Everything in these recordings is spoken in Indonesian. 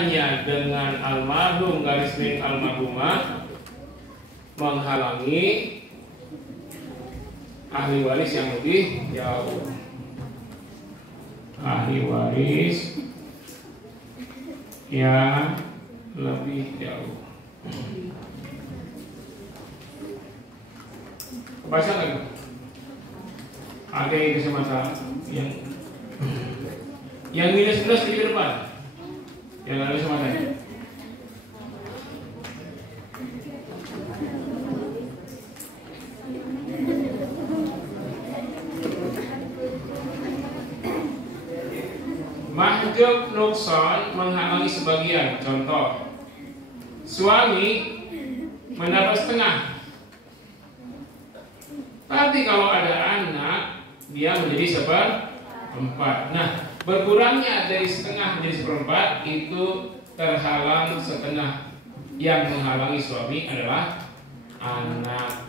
hubungannya dengan almarhum garis miring almarhumah menghalangi ahli waris yang lebih jauh. Ahli waris yang lebih jauh. Baca lagi. Ada yang kacamata yang minus plus di depan. Yang ada kacamatanya. Mahjub nukson menghalangi sebagian. Contoh, suami mendapat setengah, tapi kalau ada anak dia menjadi seperempat. Nah, berkurangnya dari setengah menjadi seperempat itu terhalang setengah. Yang menghalangi suami adalah anak.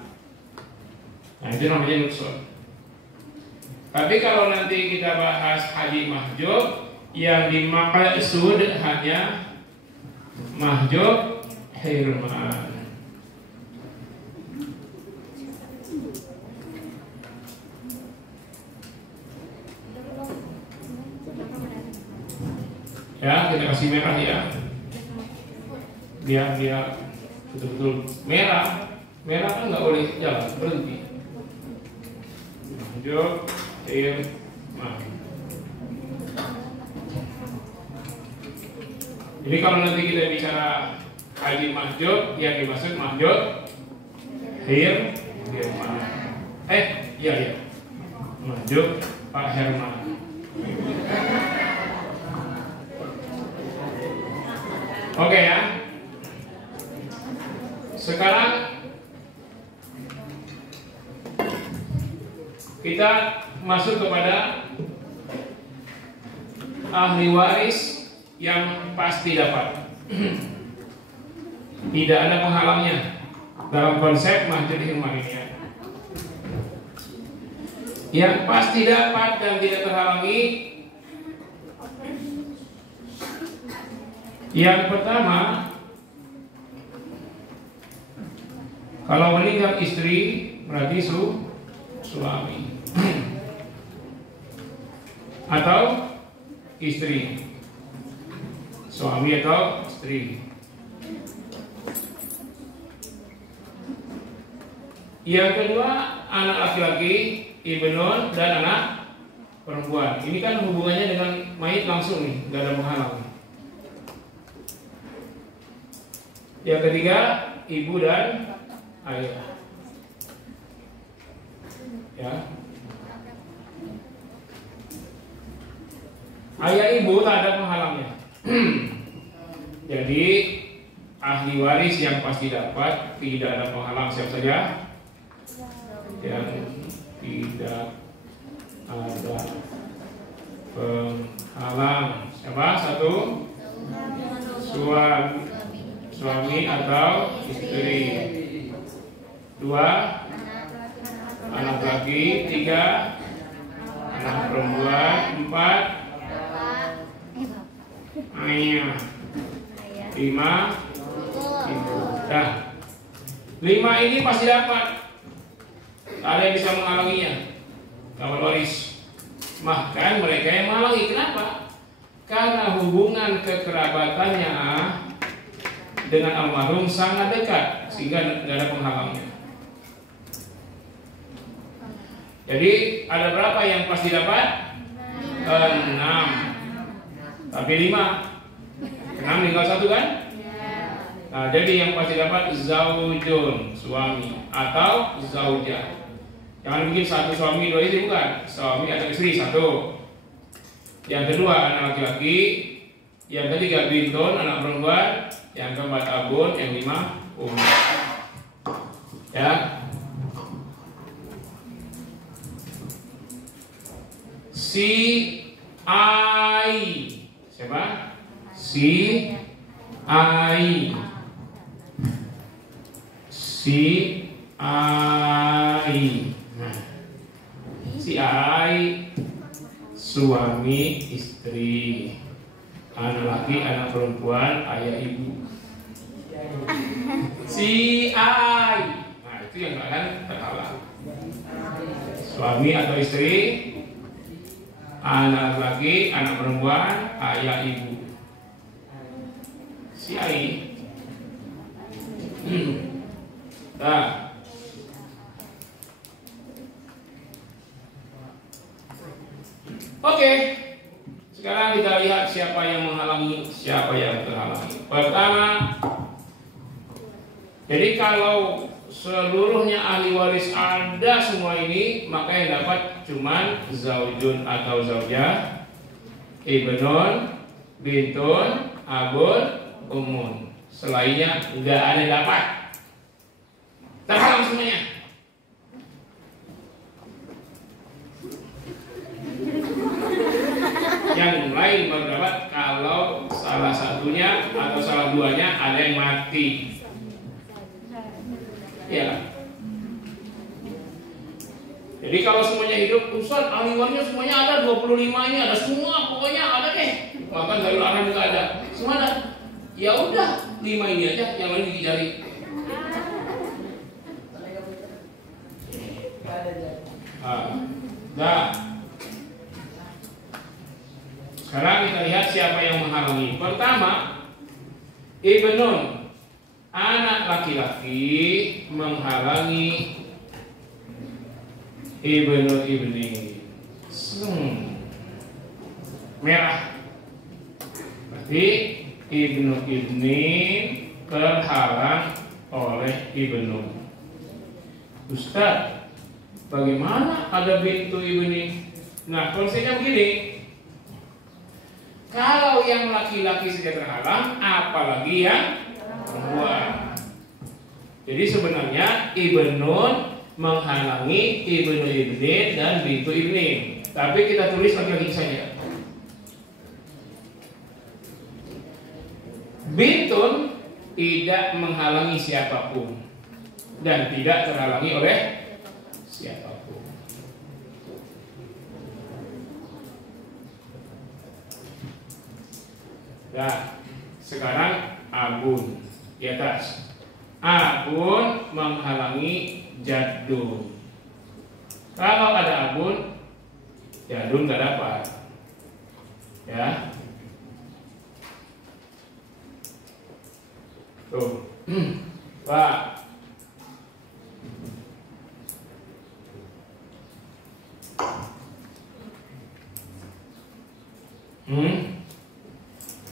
Nah, itu namanya nukson. Tapi kalau nanti kita bahas hadis mahjub, yang dimaksud hanya mahjub hirman. Ya, kita kasih merah ya. Biar betul-betul merah. Merah kan nggak boleh jalan, berhenti. Mahjub hirman. Jadi kalau nanti kita bicara hadis mahjub, yang dimaksud mahjub hirman. Iya. Mahjub Pak Herman. Oke ya. Sekarang kita masuk kepada ahli waris yang pasti dapat. Tidak ada penghalangnya dalam konsep mahjub hirman ini ya. Yang pasti dapat dan tidak terhalangi. Yang pertama, kalau meninggal istri berarti suami atau istri, suami atau istri. Yang kedua, anak laki-laki, ibnun, dan anak perempuan. Ini kan hubungannya dengan mayit langsung nih, nggak ada penghalang. Yang ketiga, ibu dan ayah. Ya. Ayah ibu tak ada penghalangnya. Jadi ahli waris yang pasti dapat tidak ada penghalang. Siapa saja? Yang tidak ada penghalang. Siapa? Satu, suami atau istri. Dua, anak laki. Tiga, anak perempuan. Empat, ayah. Lima, ibu. Nah, lima ini pasti dapat. Ada yang bisa menghalanginya. Kawan waris. Bahkan mereka yang menghalangi. Kenapa? Karena hubungan kekerabatannya dengan almarhum sangat dekat sehingga tidak ada penghalangnya. Jadi ada berapa yang pasti dapat? 6. Tapi 5. 6 tinggal 1 kan? Nah, jadi yang pasti dapat zaujun, suami, atau zaujah. Jangan bikin 1 suami 2 istri, bukan. Suami atau istri 1. Yang kedua anak laki-laki. Yang ketiga bintun, anak perempuan. Yang keempat abun, yang 5 ya. Si ai. Siapa? Si ai. Si ai. Nah, si ai suami istri. anak laki, anak perempuan, ayah ibu. Si ai. Nah, itu yang akan terhalang. Suami atau istri, anak laki, anak perempuan, ayah ibu. Si ai. Nah. Oke. Sekarang kita lihat siapa yang menghalangi, siapa yang terhalangi. Pertama, jadi kalau seluruhnya ahli waris ada semua ini, maka yang dapat cuman zaujun atau zaujah, ibnun, bintun, abun, umun. Selainnya nggak ada yang dapat. Terhalang semuanya. Yang lain baru dapat kalau salah satunya atau salah duanya ada yang mati. Ya. Jadi kalau semuanya hidup, Ustaz, ahli warisnya semuanya ada, 25 ini ada semua, pokoknya ada deh. Bahkan dari orang juga ada. Semua ada. Ya udah, 5 ini aja, yang lain gigi jari. Nah. Sekarang kita lihat siapa yang menghalangi. Pertama, ibnun, anak laki-laki menghalangi ibnu ibni. Merah. Berarti ibnu ibni terhalang oleh ibnu. Ustaz, bagaimana ada bintu ibni? Nah, konsepnya begini. Kalau yang laki-laki sudah terhalang, apalagi yang perempuan. Jadi sebenarnya ibnun menghalangi ibnu ibnin dan bintu ibnin. Tapi kita tulis laki-laki saja. Bintun tidak menghalangi siapapun dan tidak terhalangi oleh siapapun. Nah, sekarang abun di atas. Abun menghalangi jadun. Kalau ada abun, jadun nggak dapat. Ya. Tuh. Pak.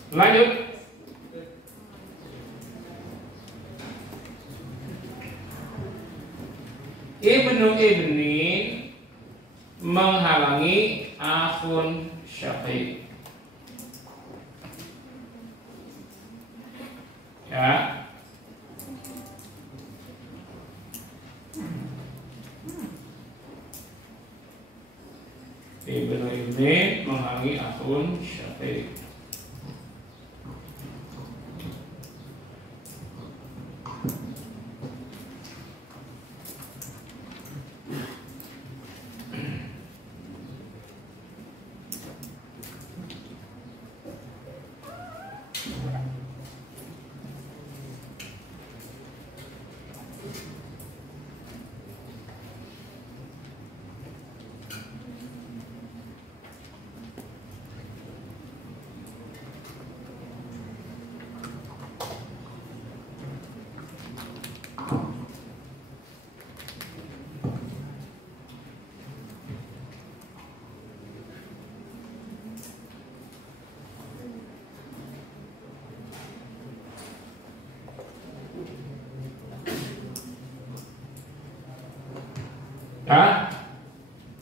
Lanjut. Ibnu ibnin menghalangi akhun syaqiq. Ya. Ibnu ibnin menghalangi akhun syaqiq.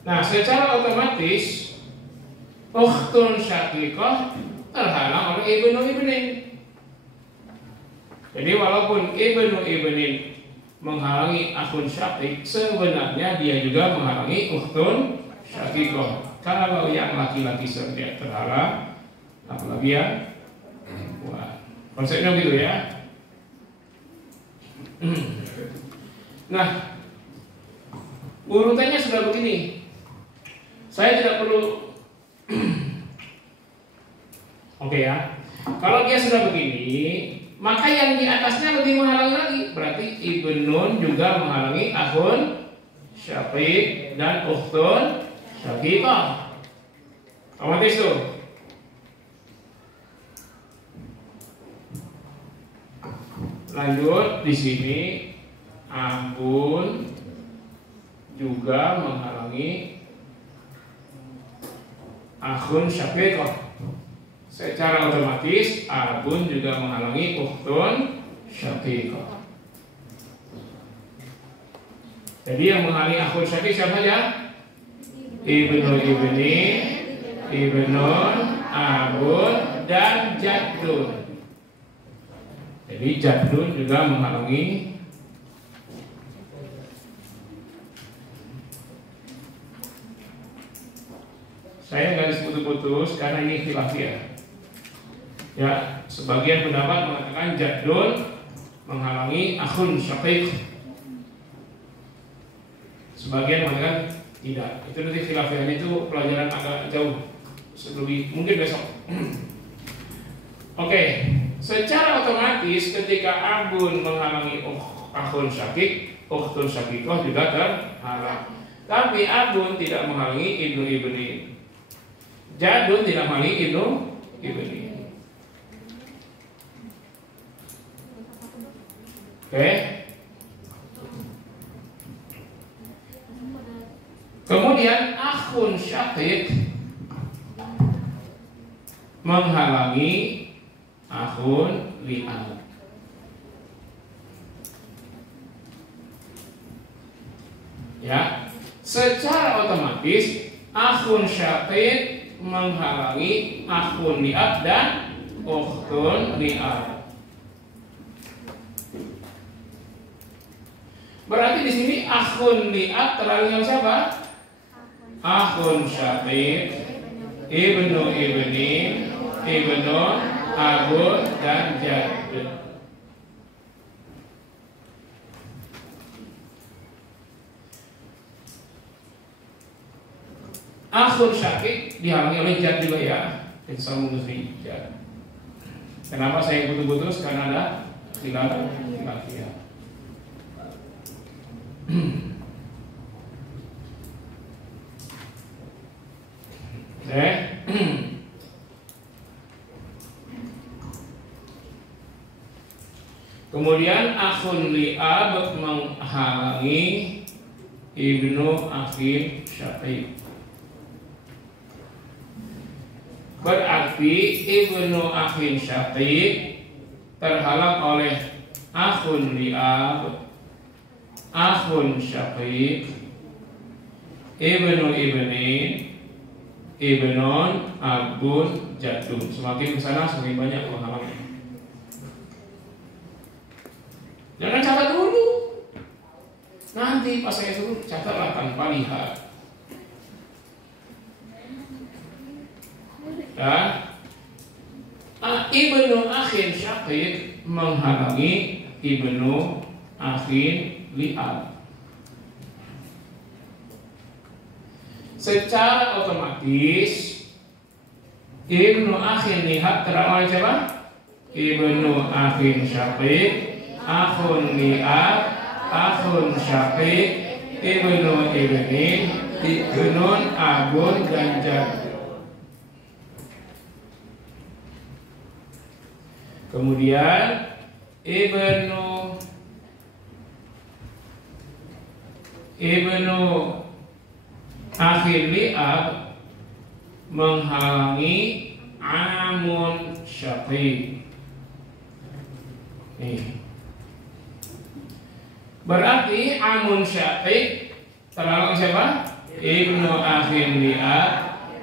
Nah, secara otomatis ukhtun syaqiqah terhalang oleh ibnu ibnin. Jadi walaupun ibnu ibnin menghalangi akhun syaqiq, sebenarnya dia juga menghalangi ukhtun syaqiqah. Kalau yang laki-laki saja terhalang, apalagi yang perempuan. Konsepnya gitu ya. Nah, urutannya sudah begini. Saya tidak perlu Oke ya. Kalau dia sudah begini, maka yang di atasnya lebih menghalangi lagi. Berarti ibnun juga menghalangi akhun syaqiq dan ukhtun syaqiqah. Otomatis tuh. Lanjut di sini abun juga menghalangi akhun syaqiqah. Secara otomatis abun juga menghalangi ukhtun syaqiqah. Jadi yang menghalangi akhun syaqiq siapa saja? Ibnu ibni, ibnun, abun, dan jaddun. Jadi jaddun juga menghalangi saya nggak putus-putus karena ini khilafiyah. Ya, sebagian pendapat mengatakan jaddun menghalangi akhun syaqiq. Sebagian mengatakan tidak. Itu nanti khilafiyah itu pelajaran agak jauh. Mungkin besok. Oke, secara otomatis ketika abun menghalangi akhun syaqiq, ukhtun syaqiqah juga terhalang. Tapi abun tidak menghalangi ibnu ibni. Jaddun tidak menghalangi ibnu ibni. Oke. Kemudian akhun syaqiq menghalangi akhun li'ab. Ya, secara otomatis akhun syaqiq menghalangi akhun li'ab dan ukhtun li'ab. Berarti di sini akhun li'ab terhalang siapa? Akhun syaqiq, ibnu ibni, ibnun, abun, dan jaddun. Akhun syaqiq dihalangi oleh jadd juga ya. Insya Allah. Kenapa saya putus-putus? Karena ada khilafiyah. Kemudian akhun li'ab menghalangi ibnu akhin syaqiq. Berarti ibnu akhin syaqiq terhalang oleh akhun li'ab, akhun syaqiq, ibnu ibni, ibnun, abun, jaddun. Semakin ke sana semakin banyak penghalangnya. Jangan catat dulu. Nanti pas saya suruh catatlah tanpa lihat. Dan ibnu akhin syaqiq menghalangi ibnu akhin li'ab. Secara otomatis ibnu akhin li'ab terhalang oleh siapa? Ibnu akhin syaqiq, akhun li'ab, akhun syaqiq, ibnu ibni, ibnun, abun, dan jaddun. Kemudian ibnu akhin li'ab menghalangi amun syaqiq. Nih. Berarti amun syaqiq terhalang siapa? Ibnu akhin li'ab,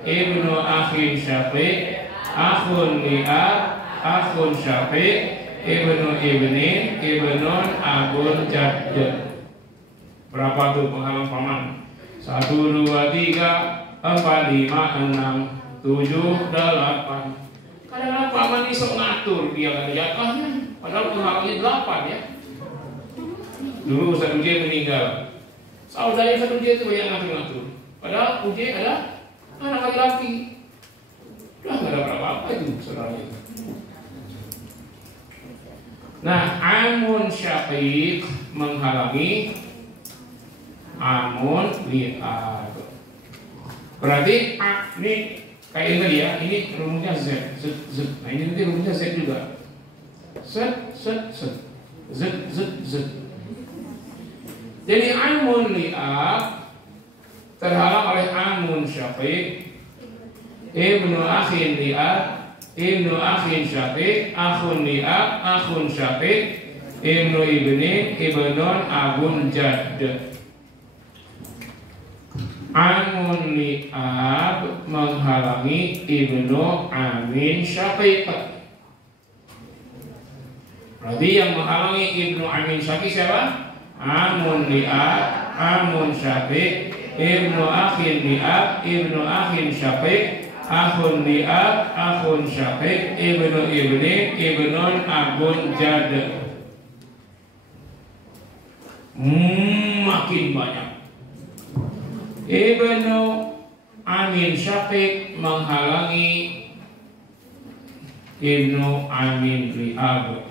ibnu akhin syaqiq, akhun li'ab, akhun syaqiq, ibnu ibni, ibnun, abun, jaddun. Berapa tuh penghalang paman? 1, 2, 3, 4, 5, 6, 7, 8. Kadang-kadang paman iso ngatur dia kan jatahnya. Padahal penghalangnya 8 ya. Dulu Ustaz Uji meninggal. Saudara Ustaz Uji itu banyak ngatur-ngatur. Padahal Uji ada anak laki-laki. Udah nggak ada apa-apa itu saudara itu. Nah, amun syaqiq menghalangi amun li'ab. Berarti ini kayak ini tadi ya, ini rumusnya Z. Nah ini nanti rumusnya Z juga. Z. Jadi amun li'ab terhalang oleh amun syaqiq, ibnu akhin li'ab, ibnu akhin syaqiq, akhun li'ab, akhun syaqiq, ibnu ibnin, ibnun abun jadd. Amun li'ab menghalangi ibnu amin syaqiq. Berarti yang menghalangi ibnu amin syaqiq siapa? Amun li'ab, amun syaqiq, ibnu akhin li'ab, ibnu akhin syaqiq, akhun li'ab, akhun syaqiq, ibnu ibnin, ibnun abun jadd. Makin banyak. Ibnu amin syaqiq menghalangi ibnu amin li'ab.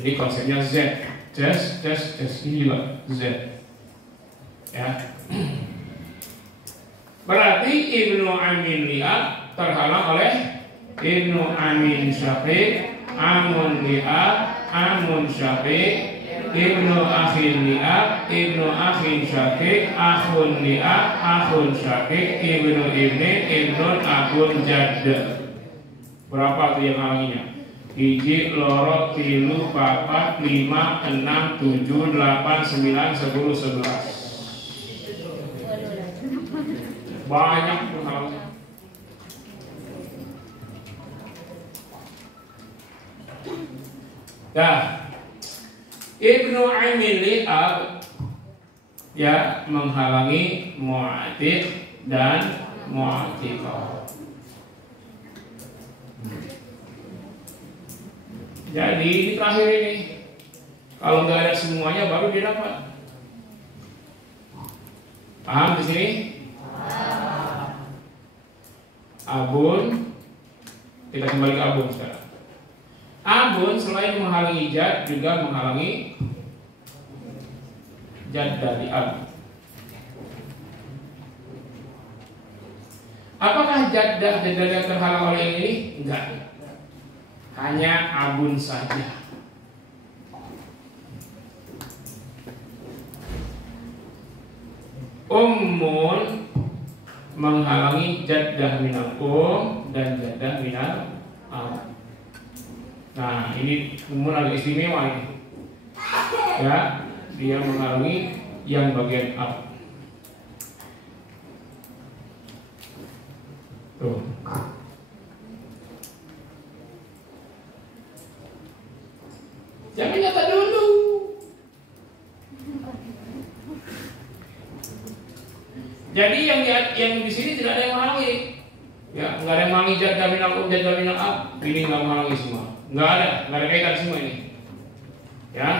Jadi konsepnya Z. Tes ini juga Z. Ya. Berarti ibnu amin li'ab terhalang oleh ibnu amin syaqiq, amun li'ab, amun syaqiq, ibnu akhin li'ab, ibnu akhin syaqiq, akhun li'ab, akhun syaqiq, ibnu ibnin, ibnun abun jadd. Berapa tuh yang halanginya? 1, 2, 3, 4, 5, 6, 7, 8, 9, 10, 11. Banyak penghalangnya. Dah, ibnu amin li'ab ya menghalangi mu'atiq dan mu'atiqah. Jadi ini terakhir ini, kalau nggak ada semuanya baru dia dapat. Paham di sini? Abun, kita kembali ke abun sekarang. Abun selain menghalangi jad juga menghalangi jad dari abun. Apakah jaddah yang terhalang oleh ini? Enggak. Hanya abun saja. Ummun menghalangi jaddah minal dan jaddah minal ab. Nah ini ummun agak istimewa ini. Ya, dia menghalangi yang bagian ab. Tuh. Jangan nyata dulu. Jadi yang di sini tidak ada yang menghalangi. Ya, nggak ada yang menghalangi jaddah minal jaddah minal ab. Ini nggak menghalangi semua. Nggak ada kaitan semua ini. Ya.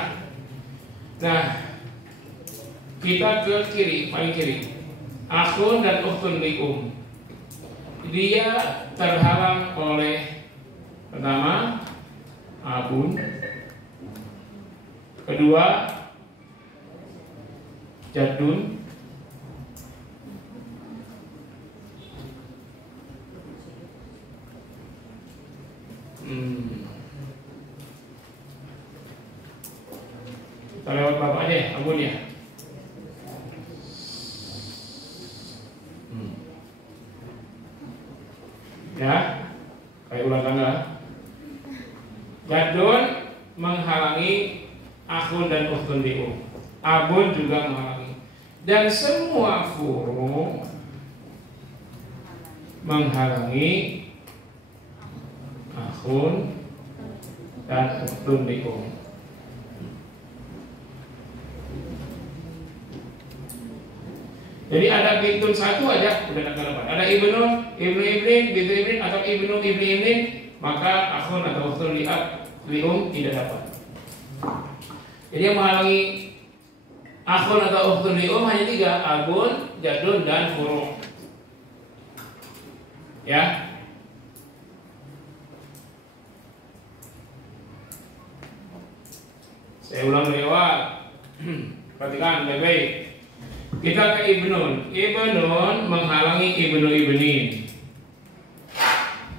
Nah, kita ke kiri, paling kiri. Akhun dan ukhtun li'um. Dia terhalang oleh pertama abun, kedua jaddun, kita lewat bapak aja ya, abun ya. Ya, kayak ulang tangga. Jaddun menghalangi akhun dan ukhtun li'um. Abun juga menghalangi. Dan semua furu menghalangi akhun dan ukhtun li'um. Jadi ada bintun satu aja udah nggak dapat. Ada ibnu ibnin, bintu ibnin atau ibnu ibnin, maka akhun atau ukhtun li'um tidak dapat. Jadi yang menghalangi akhun atau ukhtun li'um hanya 3, abun, jaddun dan furu. Ya. Saya ulang dari awal. Perhatikan baik-baik. Kita ke ibnun. Ibnun menghalangi ibnu ibnin.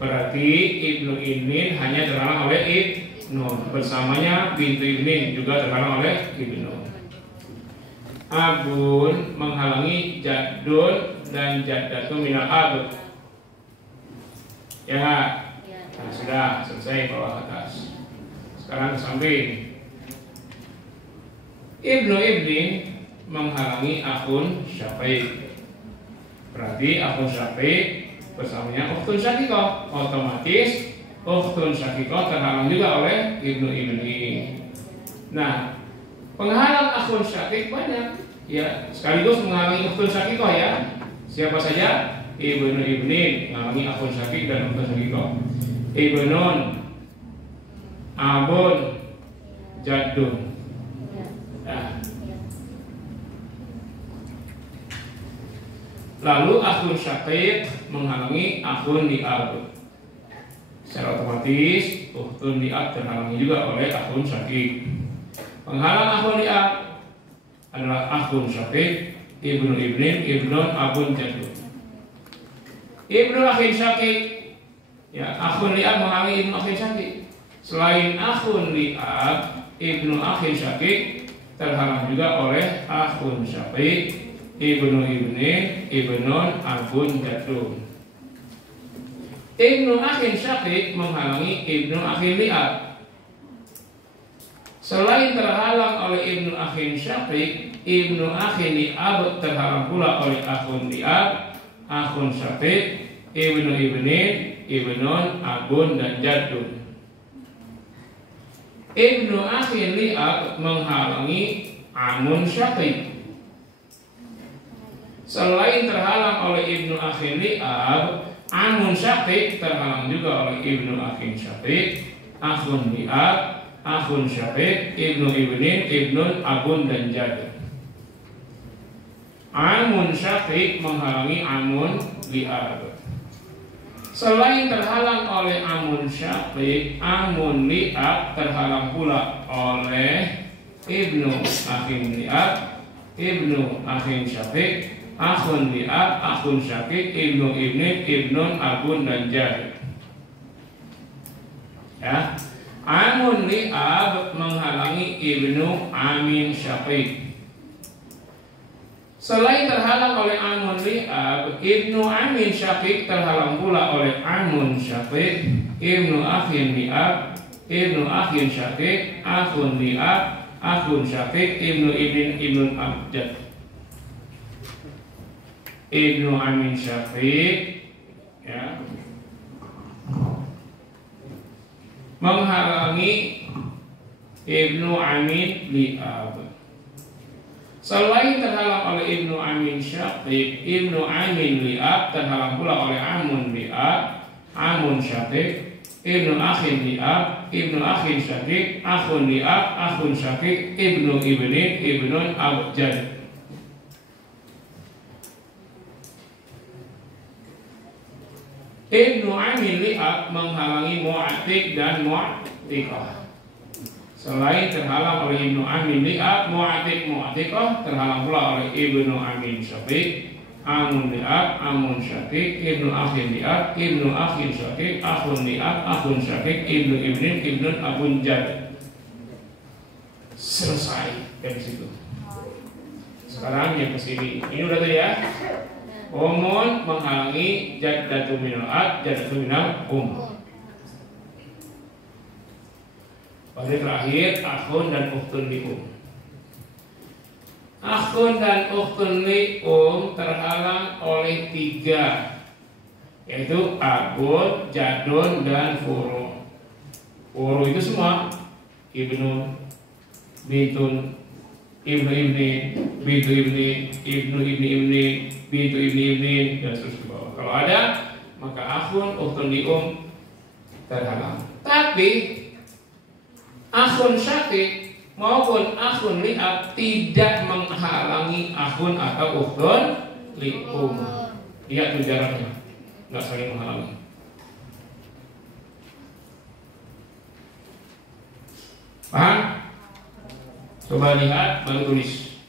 Berarti ibnu ibnin hanya terhalang oleh ibnun. Bersamanya bintu ibnin juga terhalang oleh ibnun. Abun menghalangi jadun dan jaddatun minal ab. Ya nggak? Nah, sudah selesai bawah atas. Sekarang ke samping. Ibnu ibnin menghalangi akun syafiq. Berarti akun syafiq bersamanya ukhtun syaqiqah. Otomatis ukhtun syaqiqah terhalang juga oleh ibnu ibnin. Nah, penghalang akun syaqiq banyak. Ya, sekaligus menghalangi ukhtun syaqiqah ya. Siapa saja? Ibnu ibnin menghalangi akun syaqiq dan ukhtun syaqiqah. Ibnun, abun, jaddun. Nah. Lalu akun syaqiq menghalangi akun li'ab. Secara otomatis ukhtun li'ab terhalangi juga oleh akun syaqiq. Penghalang akun li'ab adalah akun syaqiq, ibnu ibnin, ibnun, abun, jaddun. Ibnu akhin syaqiq, ya, akun li'ab menghalangi ibnu akhin syaqiq. Selain akun li'ab, ibnu akhin syaqiq terhalang juga oleh akun syaqiq, ibnu ibnin, ibnun, abun, jaddun. Ibnu akhin syaqiq menghalangi ibnu akhin li'ab. Selain terhalang oleh ibnu akhin syaqiq, ibnu akhin li'ab terhalang pula oleh akun li'ab, akun syaqiq, ibnu ibnin, ibnun, abun, dan jaddun. Ibnu akhin li'ab menghalangi amun syaqiq. Selain terhalang oleh ibnu akhin li'ab, amun syaqiq terhalang juga oleh ibnu akhin syaqiq, akhun li'ab, akhun syaqiq, ibnu ibnin, ibnun, abun, dan jaddun. Amun syaqiq menghalangi amun li'ab. Selain terhalang oleh amun syaqiq, amun li'ab terhalang pula oleh ibnu akhin li'ab, ibnu akhin syaqiq, akhun li'ab, akhun syaqiq, ibnu ibnin, ibnun, abun, dan jaddun. Ya, amun li'ab menghalangi ibnu amin syaqiq. Selain terhalang oleh amun li'ab, ibnu amin syaqiq terhalang pula oleh amun syaqiq, ibnu akhin li'ab, ibnu akhin syaqiq, akhun li'ab, akhun syaqiq, ibnu ibnin, ibnun, abjad. Ibnu amin syaqiq, ya, menghalangi ibnu amin li'ab. Selain terhalang oleh ibnu amin syaqiq, ibnu amin li'ab terhalang pula oleh amun li'ab, amun syaqiq, ibnu akhin li'ab, ibnu akhin syaqiq, akhun li'ab, akhun syaqiq, ibnu ibnin, ibnun, abjad. Ibnu amin li'ab menghalangi mu'atiq dan mu'atiqah. Selain terhalang oleh ibnu amin li'ab, mu'atiq, mu'atiqah terhalang pula oleh ibnu amin syaqiq, amun li'ab, amun syaqiq, ibnu akhin li'ab, ibnu akhin syaqiq, akhun li'ab, akhun syaqiq, ibnu ibnin, ibnun, abun, jadd. Selesai dari situ. Sekarang yang kesini. Ini udah tadi ya. Umun menghalangi jaddatu minal ad, jaddatu minal Pada terakhir akhun dan ukhtun li'um. Akhun dan ukhtun li'um terhalang oleh 3, yaitu abun, jadun, dan furu. Furu itu semua ibnu, bintun, ibnu ibni, bintu ibni, ibnu ibni ibni, bintu ibni ibni, dan terus ke bawah. Kalau ada, maka akhun, ukhtun li'um terhalang. Tapi akhun syaqiq maupun akhun li'ab tidak menghalangi akhun atau ukhtun li'um. Lihat tuh jaraknya, nggak saling menghalangi. Paham? Coba lihat, baru tulis.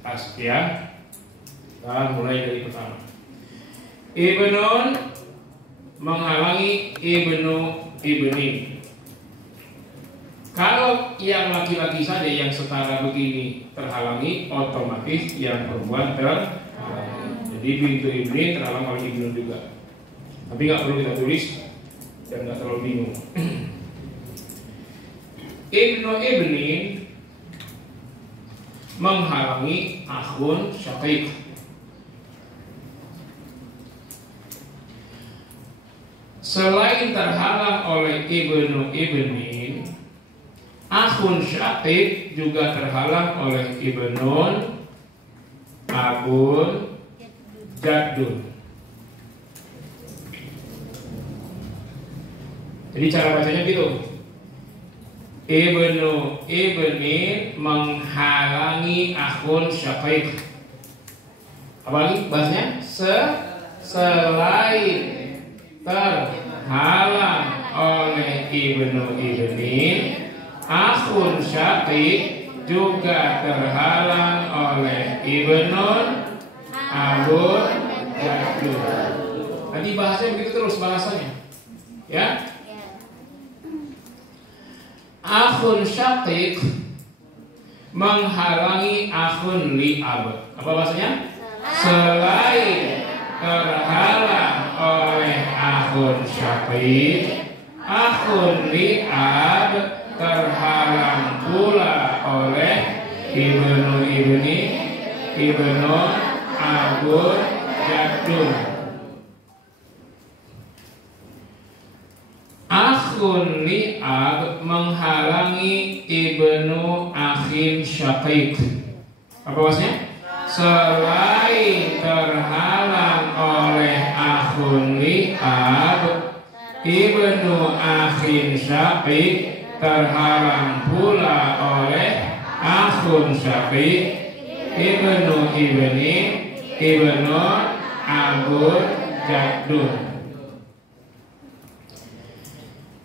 Pas ya. Dan mulai dari pertama. Ibnun menghalangi ibnu ibni. Kalau yang laki-laki saja yang setara begini terhalangi, otomatis yang perempuan terhalangi. Jadi bintu ibni terhalang oleh ibnu juga. Tapi nggak perlu kita tulis dan nggak terlalu bingung. Ibnu ibni menghalangi akhun syaqiq. Selain terhalang oleh ibnu ibni, akhun syaqiq juga terhalang oleh ibnun, abun, jaddun. Jadi cara bacanya gitu. Ibnu ibni menghalangi akhun syaqiq. Apa lagi bahasanya? Selain terhalang oleh ibnu ibni, akhun syaqiq juga terhalang oleh ibnun, abun, jaddun. Tadi bahasanya begitu terus bahasanya, ya. Akhun syaqiq menghalangi akhun li'ab. Apa bahasanya? Selain terhalang oleh akhun syaqiq, akhun li'ab terhalang pula oleh ibnu ibni, ibnu, abun, jaddun. Akhun li'ab menghalangi ibnu akhin syaqiq. Apa maksudnya? Selain terhalang oleh akhun li'ab, ibnu akhin syaqiq terhalang pula oleh akhun syaqiq, ibnu ibni, ibnu, abun, jaddun.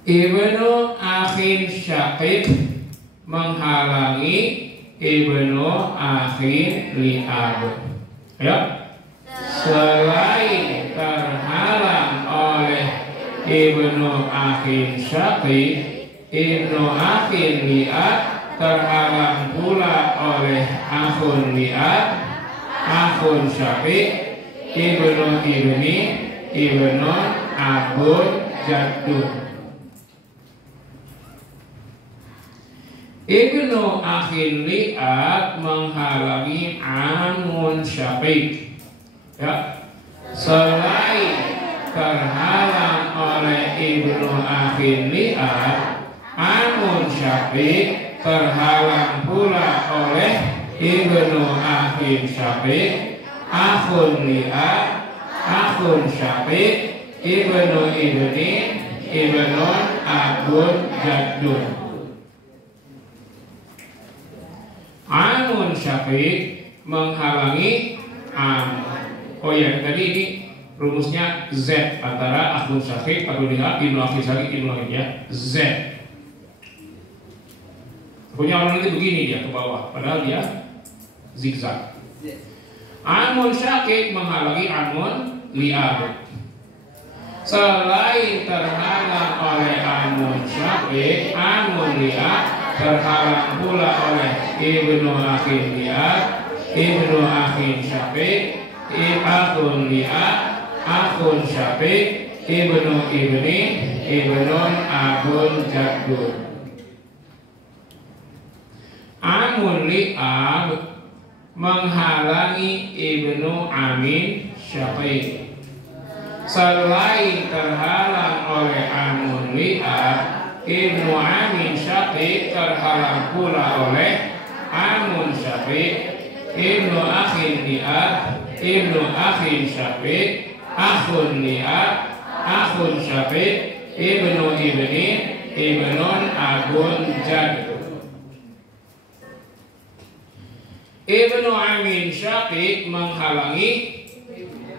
Ibnu akhin syaqiq menghalangi ibnu akhin li'ab. Ya. Selain terhalang oleh ibnu akhin syaqiq, ibnu akhin li'ab terhalang pula oleh akhun li'ab, akhun syaqiq, ibnu ibni, ibnu, abun, jaddun. Ibnu akhin li'ab menghalangi amun syaqiq. Ya. Selain terhalang oleh ibnu akhin li'ab, amun syaqiq terhalang pula oleh ibnu akhin syaqiq, akhun li'ab, akhun syaqiq, ibnu ibni, ibnu, abun, jaddun. Amun syaqiq menghalangi am. Oh ya, tadi ini rumusnya Z antara akhun syaqiq atau li'ab, ibnu akhin syaqiq, ibnu akhin, ya. Z. Punya orang nanti begini dia ke bawah, padahal dia zigzag. Amun syaqiq menghalangi amun li'ab. Selain terhalang oleh amun syaqiq, amun li'ab terhalang pula oleh ibnu akhin li'ab, ibnu akhin syaqiq, akhun li'ab, akhun syaqiq, ibnu ibni, ibnu, abun, jaddun. Amun li'ab menghalangi ibnu amin syaqiq. Selain terhalang oleh amun li'ab, ibnu amin syaqiq terhalang pula oleh amun syaqiq, ibnu akhin li'ab, ibnu akhin syaqiq, akhun li'ab, akhun syaqiq, ibnu ibni, ibnun, abun, jaddun. Ibnu amin syaqiq menghalangi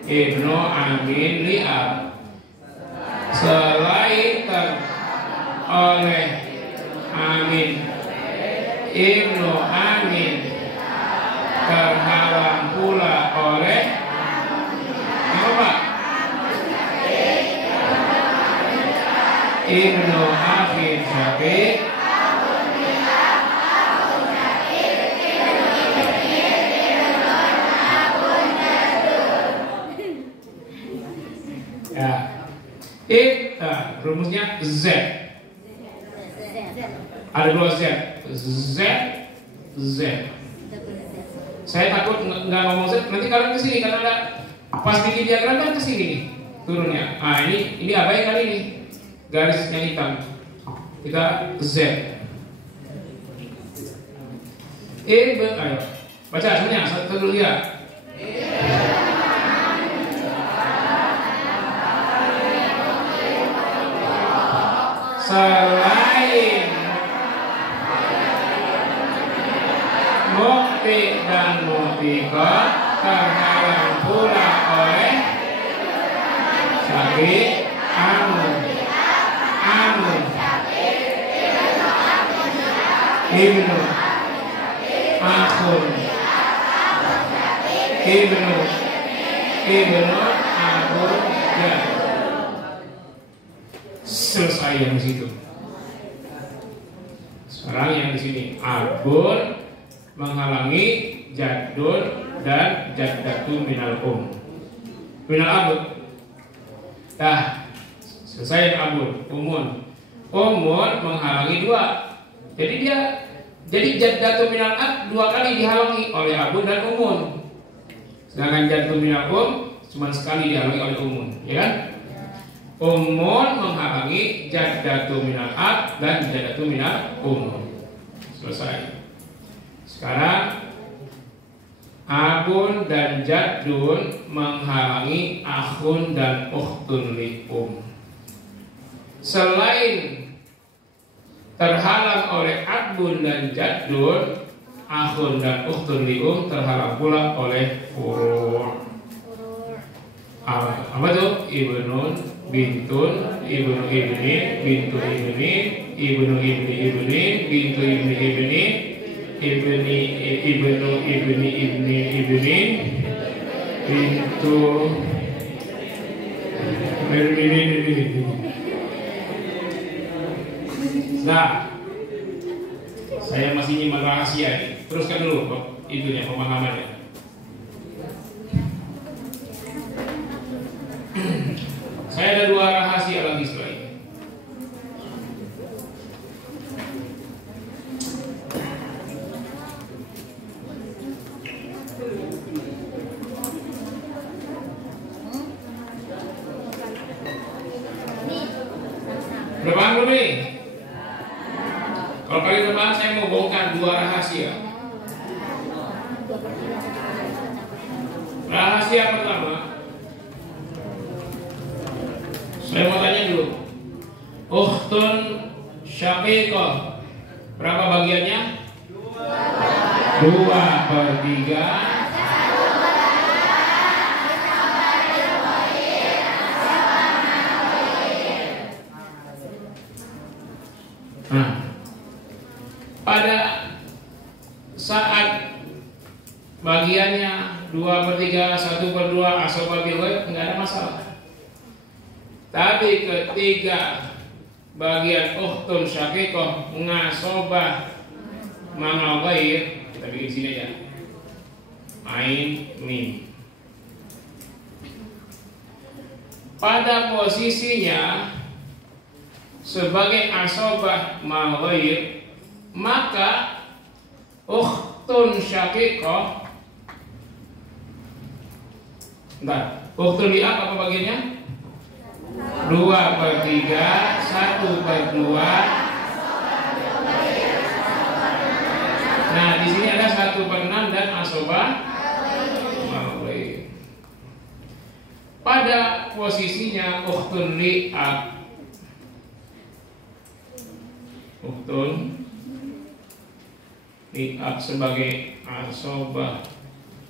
ibnu amin li'ab. selain oleh Amin. Ibnu Amin terhalang pula oleh apa Pak? Ibnu Akhir Syafiq ya. Rumusnya Z. Ada 2 Z. Z. Saya takut nggak ngomong Z, nanti kalian kesini karena ada pas bikin diagram kan kesini nih turunnya. Ah ini abai kali ini garisnya hitam. Kita Z. Ayo baca semuanya satu dulu ya. Selain mukti dan muktiqah terhalang pula oleh Syafiq, Amun, Ibnu, Akhun, Ibnu, Akhun, ya. Selesai yang di situ. Sekarang yang di sini Abun menghalangi Jaddun dan Jaddatu minal Abun. Nah, selesai yang Abun. Umun menghalangi 2. Jadi Jaddatu minal Ab 2 kali dihalangi oleh Abun dan Umun. Sedangkan Jaddatu minal cuma sekali dihalangi oleh Umun, ya kan? Umun menghalangi Jaddatu minal Ab dan Jaddatu minal Selesai. Sekarang Abun dan Jaddun menghalangi Akhun dan Ukhtun li Selain terhalang oleh Abun dan Jaddun, Akhun dan Ukhtun li terhalang pula oleh furu'. Apa tuh? Ibnun, bintun, ibnu ibni, bintu ibni, ibnu ibni ibni, bintu ibni ibni, ibnu ibni ibni, bintu ibni. Nah, saya masih nyimak rahasia nih. Teruskan dulu itunya pemahamannya. Saya ada 2 rahasia lagi setelah ini. Udah paham belum nih? Kalau kali depan saya mau bongkar 2 rahasia. Rahasia pertama, saya mau tanya dulu. Ukhtun syaqiqah berapa bagiannya? 2/3. Nah, pada saat bagiannya 2/3, 1/2 asobah bil ghaib nggak ada masalah. Tapi ketika bagian ukhtun syaqiqah ngasobah manal ghaib, kita bikin sini aja. Ain mim. Pada posisinya sebagai asobah mal ghaib, maka ukhtun syaqiqah ukhtun li'ab apa bagiannya? 2/3, 1/2. Nah, di sini ada 1/6 dan asobah maulid. Pada posisinya ukhtun li'ab, ukhtun li'ab sebagai asobah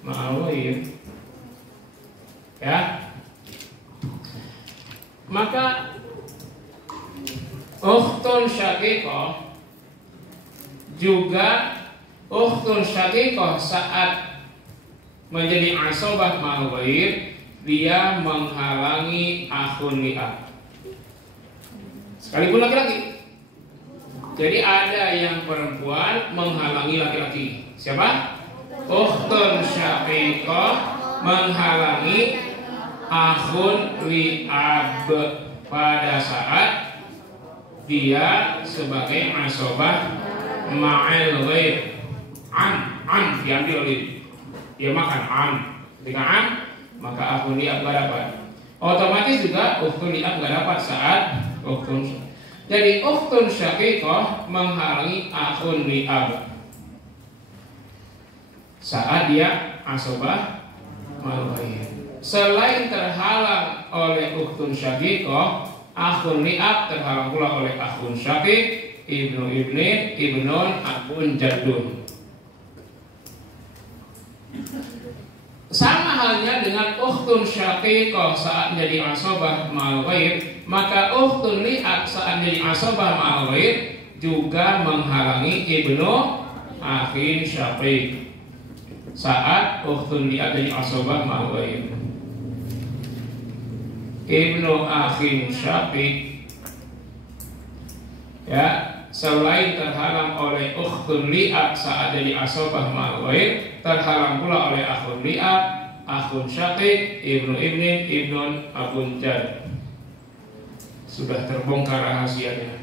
maulid, ya. Maka ukhtun syaqiqah juga ukhtun syaqiqah saat menjadi asobah ma'al ghair, dia menghalangi akhun li'ab sekalipun laki-laki. Jadi ada yang perempuan menghalangi laki-laki. Siapa? Ukhtun syaqiqah menghalangi akhun li'ab pada saat dia sebagai asobah ma'al ghair. An diambil oleh dia makan an. Ketika an, maka akhun li'ab gak dapat. Otomatis juga ukhtun li'ab gak dapat saat ukhtun. Jadi ukhtun syaqiqah menghalangi akhun li'ab saat dia asobah ma'al ghair. Selain terhalang oleh ukhtun syaqiqah, akhun li'ab terhalang pula oleh akhun syaqiq, ibnu ibnin, ibnun, akun jaddun. Sama halnya dengan ukhtun syaqiqah saat menjadi asobah ma'al ghair, maka ukhtun li'ab saat menjadi asobah ma'al ghair juga menghalangi ibnu akhin syaqiq saat ukhtun li'ab jadi asobah ma'al ghair. Ibnu akhin syaqiq ya, selain terhalang oleh ukhtun li'ab saat jadi asobah ma'al ghair, terhalang pula oleh akhun li'ab, akhun syaqiq, ibnu ibnin, ibnun, akun jadd. Sudah terbongkar rahasianya.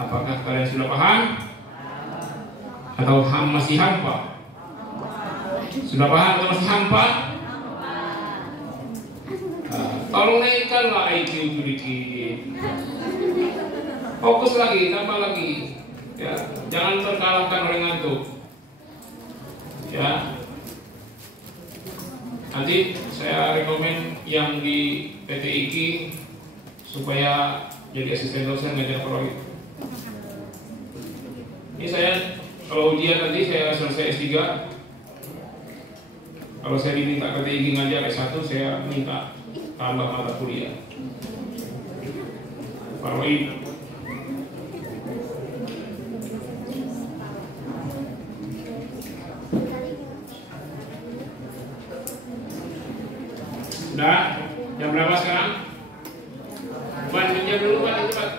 Apakah kalian sudah paham? Atau masih hampa? Sudah paham atau masih hampa? Tolong naikkanlah IQ sedikit. Fokus lagi, tambah lagi. Ya, jangan terkalahkan oleh ngantuk. Ya. Nanti saya rekomen yang di PT IKI supaya jadi asisten dosen ngajar proyek. Ini saya kalau ujian nanti saya selesai S3. Kalau saya diminta PT IKI ngajar S1, saya minta tambah mata kuliah. Proyek. Sudah? Jam berapa sekarang? Ban, pinjam dulu Ban, cepat.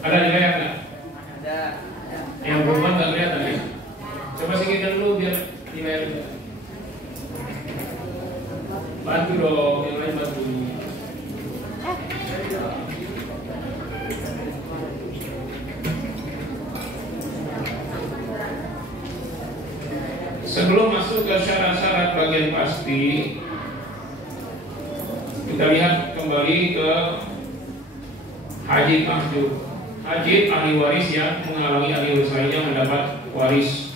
Ada di layar nggak? Ada. Yang berubah nggak kelihatan ya? Coba singkirkan dulu biar di layar. Bantu dong, yang lain bantu. Sebelum masuk ke syarat-syarat bagian pasti, kita lihat kembali ke hajib mahjub. Hajib ahli waris yang menghalangi ahli waris lainnya mendapat waris.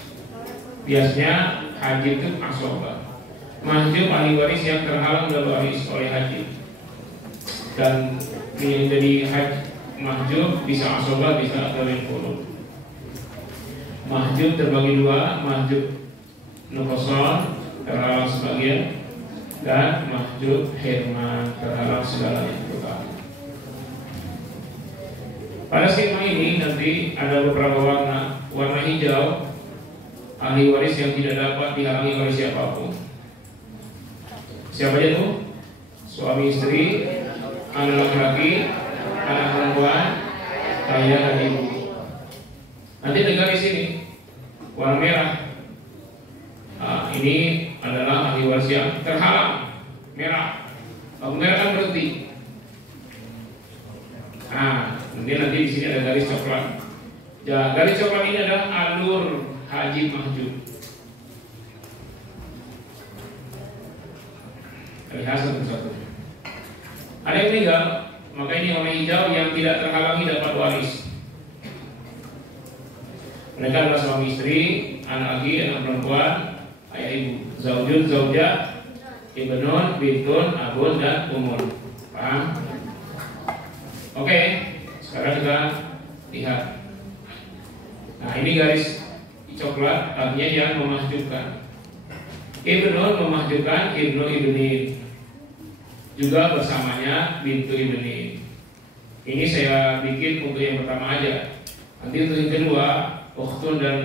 Biasanya hajib itu asobah. Mahjub ahli waris yang terhalang dari waris oleh hajib. Dan yang jadi mahjub bisa asobah, bisa dari furud. Mahjub terbagi dua, mahjub nuqsan terhalang sebagian dan mahjub hirman terhalang segalanya. Pada skema ini nanti ada beberapa warna. Warna hijau ahli waris yang tidak dapat dihalangi oleh siapapun. Siapa aja tuh? Suami istri, anak laki-laki, anak perempuan, ayah dan ibu. Nanti tinggal di sini warna merah. Nah, ini adalah ahli waris yang terhalang, merah. Kalau merah kan berhenti. Nah, nanti di sini ada garis coklat. Ya, garis coklat ini adalah alur hajib mahjub. Lihat satu-satu. Ada yang meninggal, maka ini warna hijau yang tidak terhalangi dapat waris. Mereka adalah suami istri, anak laki, anak perempuan, ayah ibu, zaujun, zaujah, ibnun, bintun, abun, dan umun. Paham? Oke, sekarang kita lihat. Nah, ini garis coklat artinya yang memahjubkan. Ibnun memahjubkan ibnu ibnin. juga bersamanya bintu ibni. Ini saya bikin untuk yang pertama aja. Nanti untuk yang kedua, ukhtun dan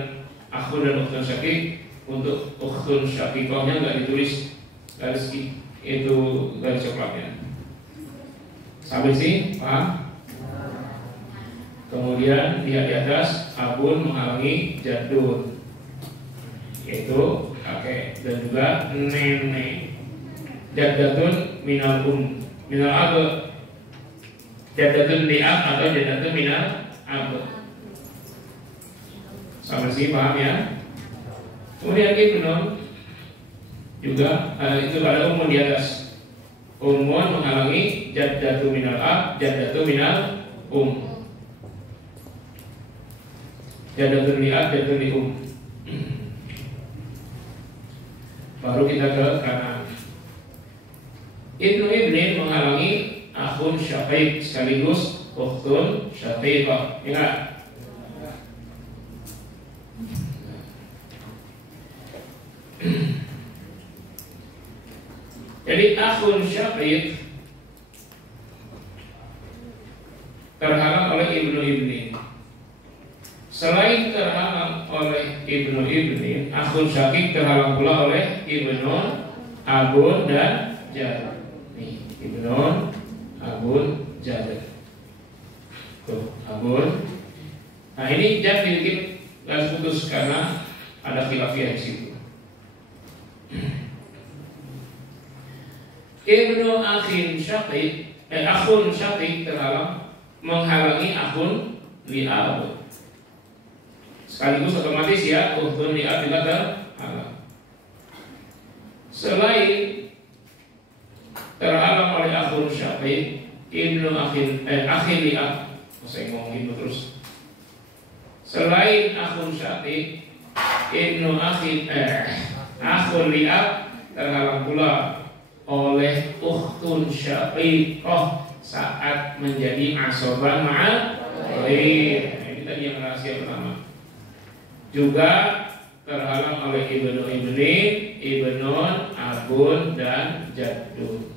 akhun dan ukhtun syakik. Untuk ukhtun syakikohnya nggak ditulis garis itu garis coklatnya. Sampai sini paham? Kemudian lihat di atas, abun menghalangi jadun, yaitu kakek dan juga nenek. Jaddatun minal minal abe. Jaddatun li'ab atau jaddatun minal abe. Sampai sini paham ya? Kemudian ibnun juga itu ada umun di atas. Umun menghalangi jaddatu minal ab, jaddatu minal jaddatu li'ab, jaddatu li Baru kita ke kanan. Ibnu ibnin menghalangi akhun syaqiq sekaligus ukhtun syaqiqah. Ingat. Jadi akhun syaqiq terhalang oleh ibnu ibnin. Selain terhalang oleh ibnu ibnin, akhun syaqiq terhalang pula oleh ibnun, abun dan jad. Nih, ibnun, abun, jad. Tuh, abun. Nah ini jad dibikin garis putus karena ada khilafiyah di situ. Ibnu akhin syaqiq, akhun syaqiq terhalang menghalangi akhun li'ab. Sekaligus otomatis ya ukhtun li'ab juga terhalang. Selain terhalang oleh akhun syaqiq, ibnu akhin li'ab. Saya ngomongin terus. Selain akhun syaqiq, ibnu akhun li'ab terhalang pula oleh ukhtun syaqiqah saat menjadi asobah ma'al ghair. Ini tadi yang rahasia pertama. Juga terhalang oleh ibnu ibnin, ibnun, abun dan jaddun.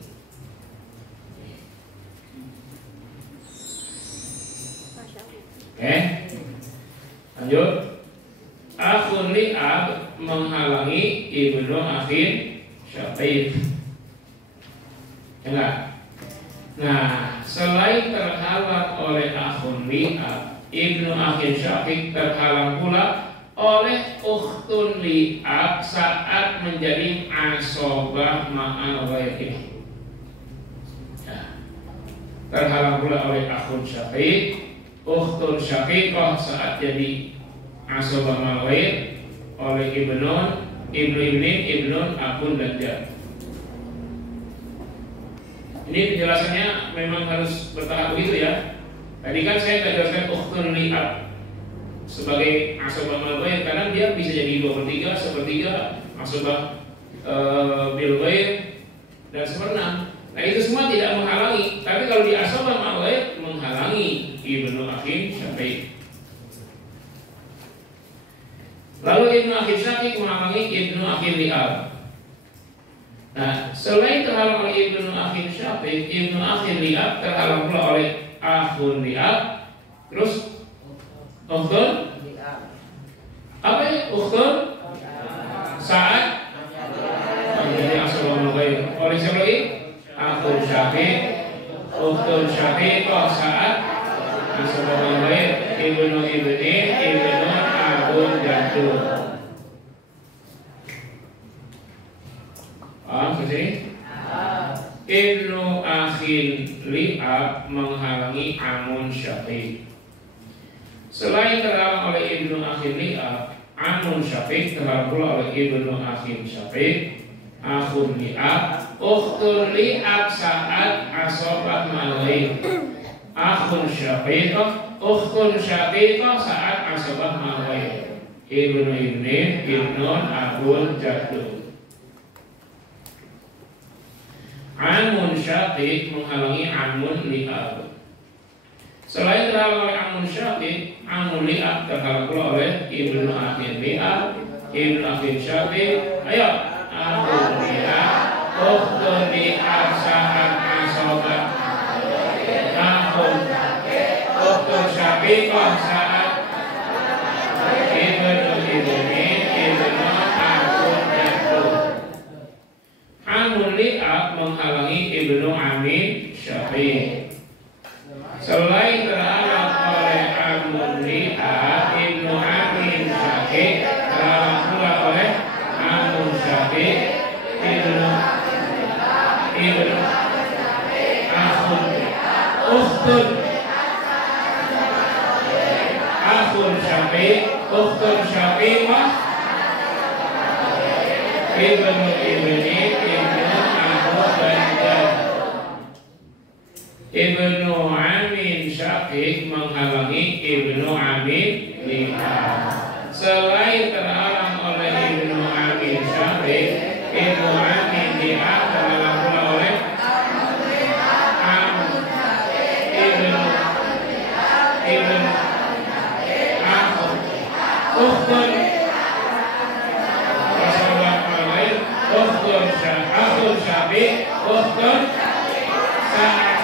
Oke, lanjut. Akhun li'ab menghalangi ibnu akhin syaqiq. Enggak. Nah, selain terhalang oleh akhun li'ab, ibnu akhin syaqiq terhalang pula oleh ukhtun li'ab saat menjadi asobah ma'al ghairi. Ya. Terhalang pula oleh akhun syaqiq, ukhtun syaqiqah saat jadi asobah ma'al ghairi oleh ibnun, ibnu ibnin, ibnun, abun dan jad. Ini penjelasannya memang harus bertahap begitu ya. Tadi kan saya jelaskan ukhtun li'ab sebagai asobah mal ghair karena dia bisa jadi 2/3, 1/3 asobah bil ghair dan 1/6. Nah itu semua tidak menghalangi. Tapi kalau di asobah mal ghair menghalangi ibnu akhin syaqiq. Lalu ibnu akhin syaqiq menghalangi ibnu akhin li'ab. Nah, selain terhalang oleh ibnu akhin syaqiq, ibnu akhin li'ab terhalang pula oleh akhun li'ab. Terus ukhtun apa ya? Ukhtun saat menjadi asobah mal ghair oleh siapa lagi? Akhun syaqiq, ukhtun syaqiqah saat asobah mal ghair, ibnu ibnin, ibnu abun jaddun. Sini ibnu akhin li'ab menghalangi amun syaqiq. Selain terhalang oleh ibnu akhin li'ab, amun syaqiq terhalang pula oleh ibnu akhin syaqiq, akhun li'ab, ukhtun li'ab saat asobah mal ghair, akhun syaqiqah, ukhtun syaqiqah saat asobah mal ghair, ibnu ibnin, ibnun, abun, jaddun. Amun syaqiq menghalangi amun li'ab. Selain terhalang oleh amun syaqiq, amun li'ab terhalang pula oleh ibnu akhin li'ab, ibnu akhin syaqiq. Ayo, amun li'ab, ukhtun li'ab saat syaqiqah saat ibnu ibnin ibnu akun jatuh. Amun li'ab menghalangi ibnu amin syaqiq. Selain terhalang oleh amun li'ab ibnu amin syaqiq, terhalang pula oleh amun syaqiq ibnu akhun ukhtun akhun syaqiq ukhtun syaqiqah ibnu ibni ibnu akhun banjar. Ibnu amin syaqiq menghalangi ibnu amin li'ab. Selain terhalang oleh ibnu amin syaqiq, ibnu amin li'ab terhalang pula oleh ibnu akhun ukhtun akhun syaqiq ukhtun sa'ad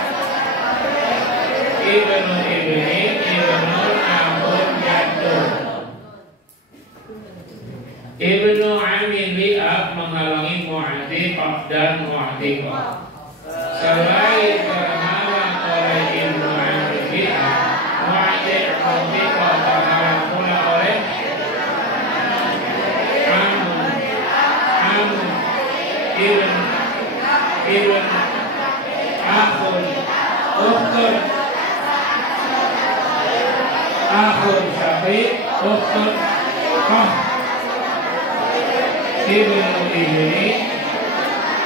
ibnu ibni ibnu akhun jatuh. Ibnu amin li'ab menghalangi mu'atiqah dan mu'atiqah. Selain terhalang oleh ibnu amin li'ab, mu'atiqah terhalang pula oleh amun ibnu akhun ukhtun akhun syaqiq ukhtun ibnu ibni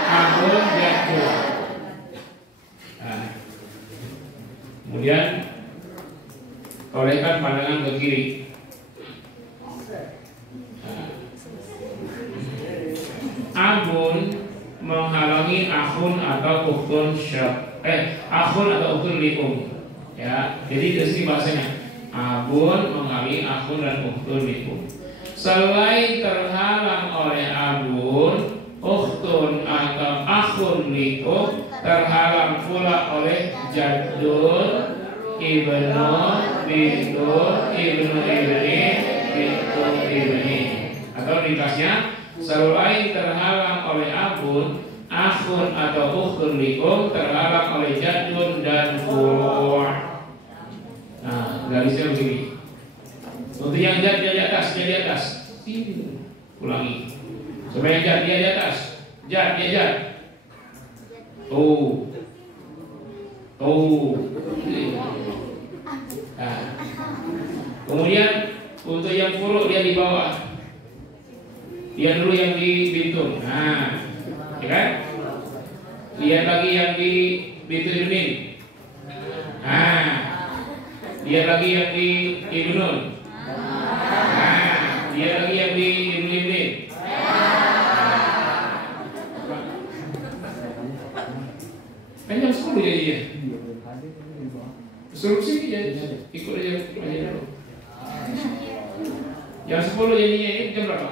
akhun jatuh. Nah, kemudian olehkan pandangan ke kiri. Abun menghalangi akhun atau ukhtun akhun atau ukhtun li'um. Ya, jadi di sini bahasanya abun menghalangi akhun dan ukhtun li'um. Selain terhalang oleh abun, ukhtun atau akhun li'um, terhalang pula oleh jaddun, ibnu, bintun, ibnu ibni, bintun ibni. Atau ringkasnya, selain terhalang oleh abun, akhun atau ukhtun li'um, terhalang oleh jaddun dan furu'. Nah, garisnya begini. Untuk yang jad dia di atas, dia di atas. Ulangi. Supaya jad dia di atas. Jad dia jad. Tuh. Nah. Kemudian untuk yang furu' dia di bawah. Dia dulu yang di bintun. Nah, ya kan? Lihat lagi yang di bintun ini. Nah, lihat lagi yang di ibnun. Nah, lihat lagi yang di ibnu ibni. Kan jam 10 jadi ya. Suruh sini ya, ikut aja dulu. Jam 10 jadinya, ini jam berapa?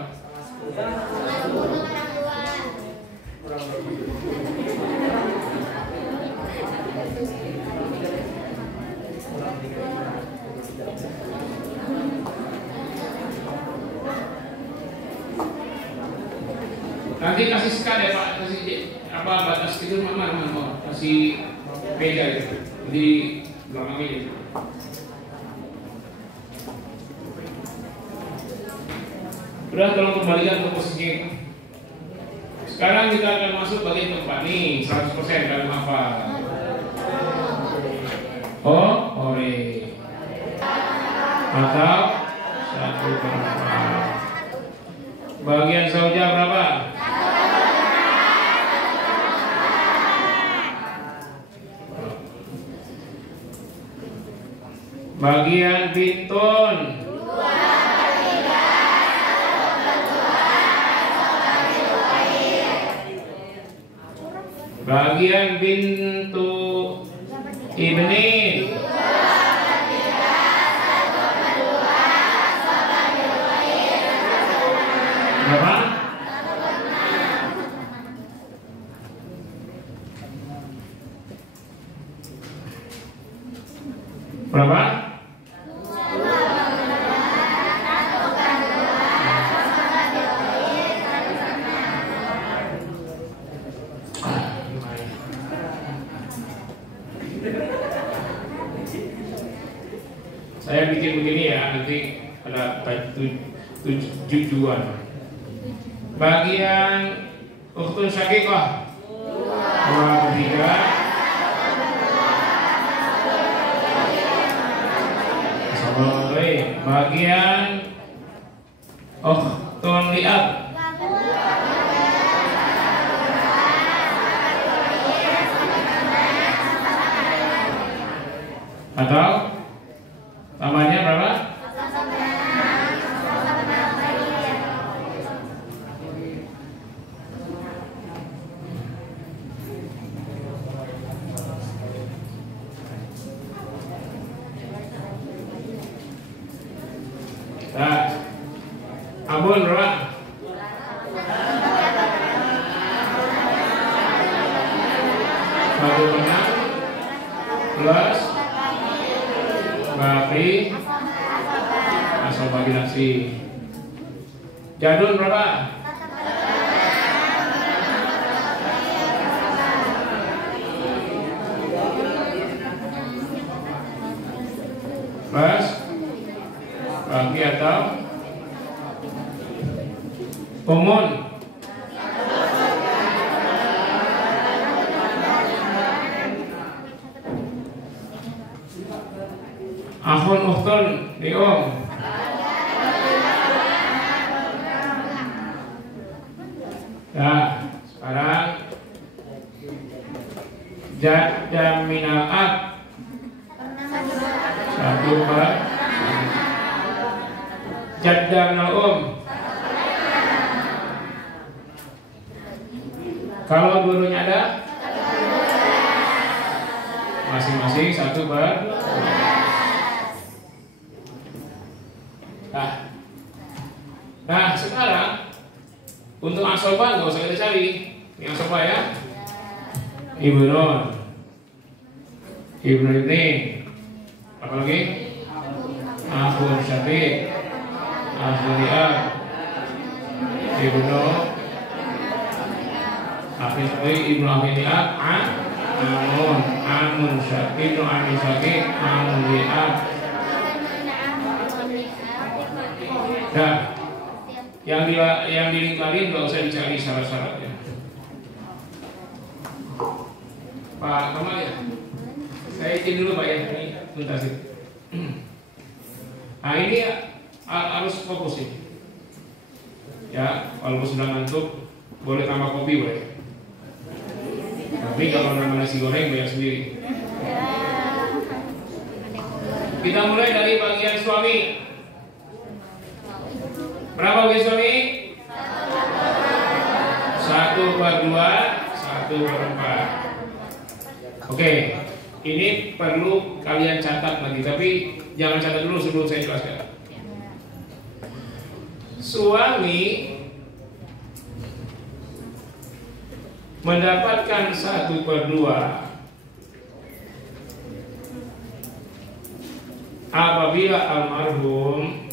Nanti kasih sekat ya Pak, kasih apa batas itu mana kasih meja itu di belakang meja. Udah, tolong kembalikan ke posisinya. Sekarang kita akan masuk bagian keempat nih, 100% dalam hafal. Oh, ore. Atau satu berapa? Bagian saujah berapa? Bagian bintun. Bagian bintu ibni. Berapa? Berapa? jujuan. Bagian ukhtun syaqiqah 2/3. Bagian ukhtun li'ab atau tambahnya berapa? Nah, abun berapa? Satu benang plus bagi asal bagi nasi. Jadun berapa? Plus bagi atau umun. Akhun ukhtun li'um. Ya, sekarang jadda minal ab 1/4. Jadda minal kalau dulunya ada masing-masing 1/12. Nah, sekarang untuk asoba nggak usah kita cari. Ini asoba ya. Ibnun, ini apa lagi? Akhun syaqiq, akhun li'ab, ibnu akhun syaqiq, ibnu akhun li'ab, amun syaqiq, amun syaqiq, amun li'ab. Nah, yang dilingkarin nggak usah dicari syarat-syaratnya. Pak Kamal ya, saya izin dulu Pak ya, ini tuntas. Nah ini harus fokus ini. Ya, walaupun sudah ngantuk, boleh tambah kopi boleh. Tapi kalau nama nasi goreng bayar sendiri. Kita mulai dari bagian suami. Berapa bagian suami? 1/2, 1/4. Oke, ini perlu kalian catat lagi, tapi jangan catat dulu sebelum saya jelaskan. Suami mendapatkan 1/2 apabila almarhum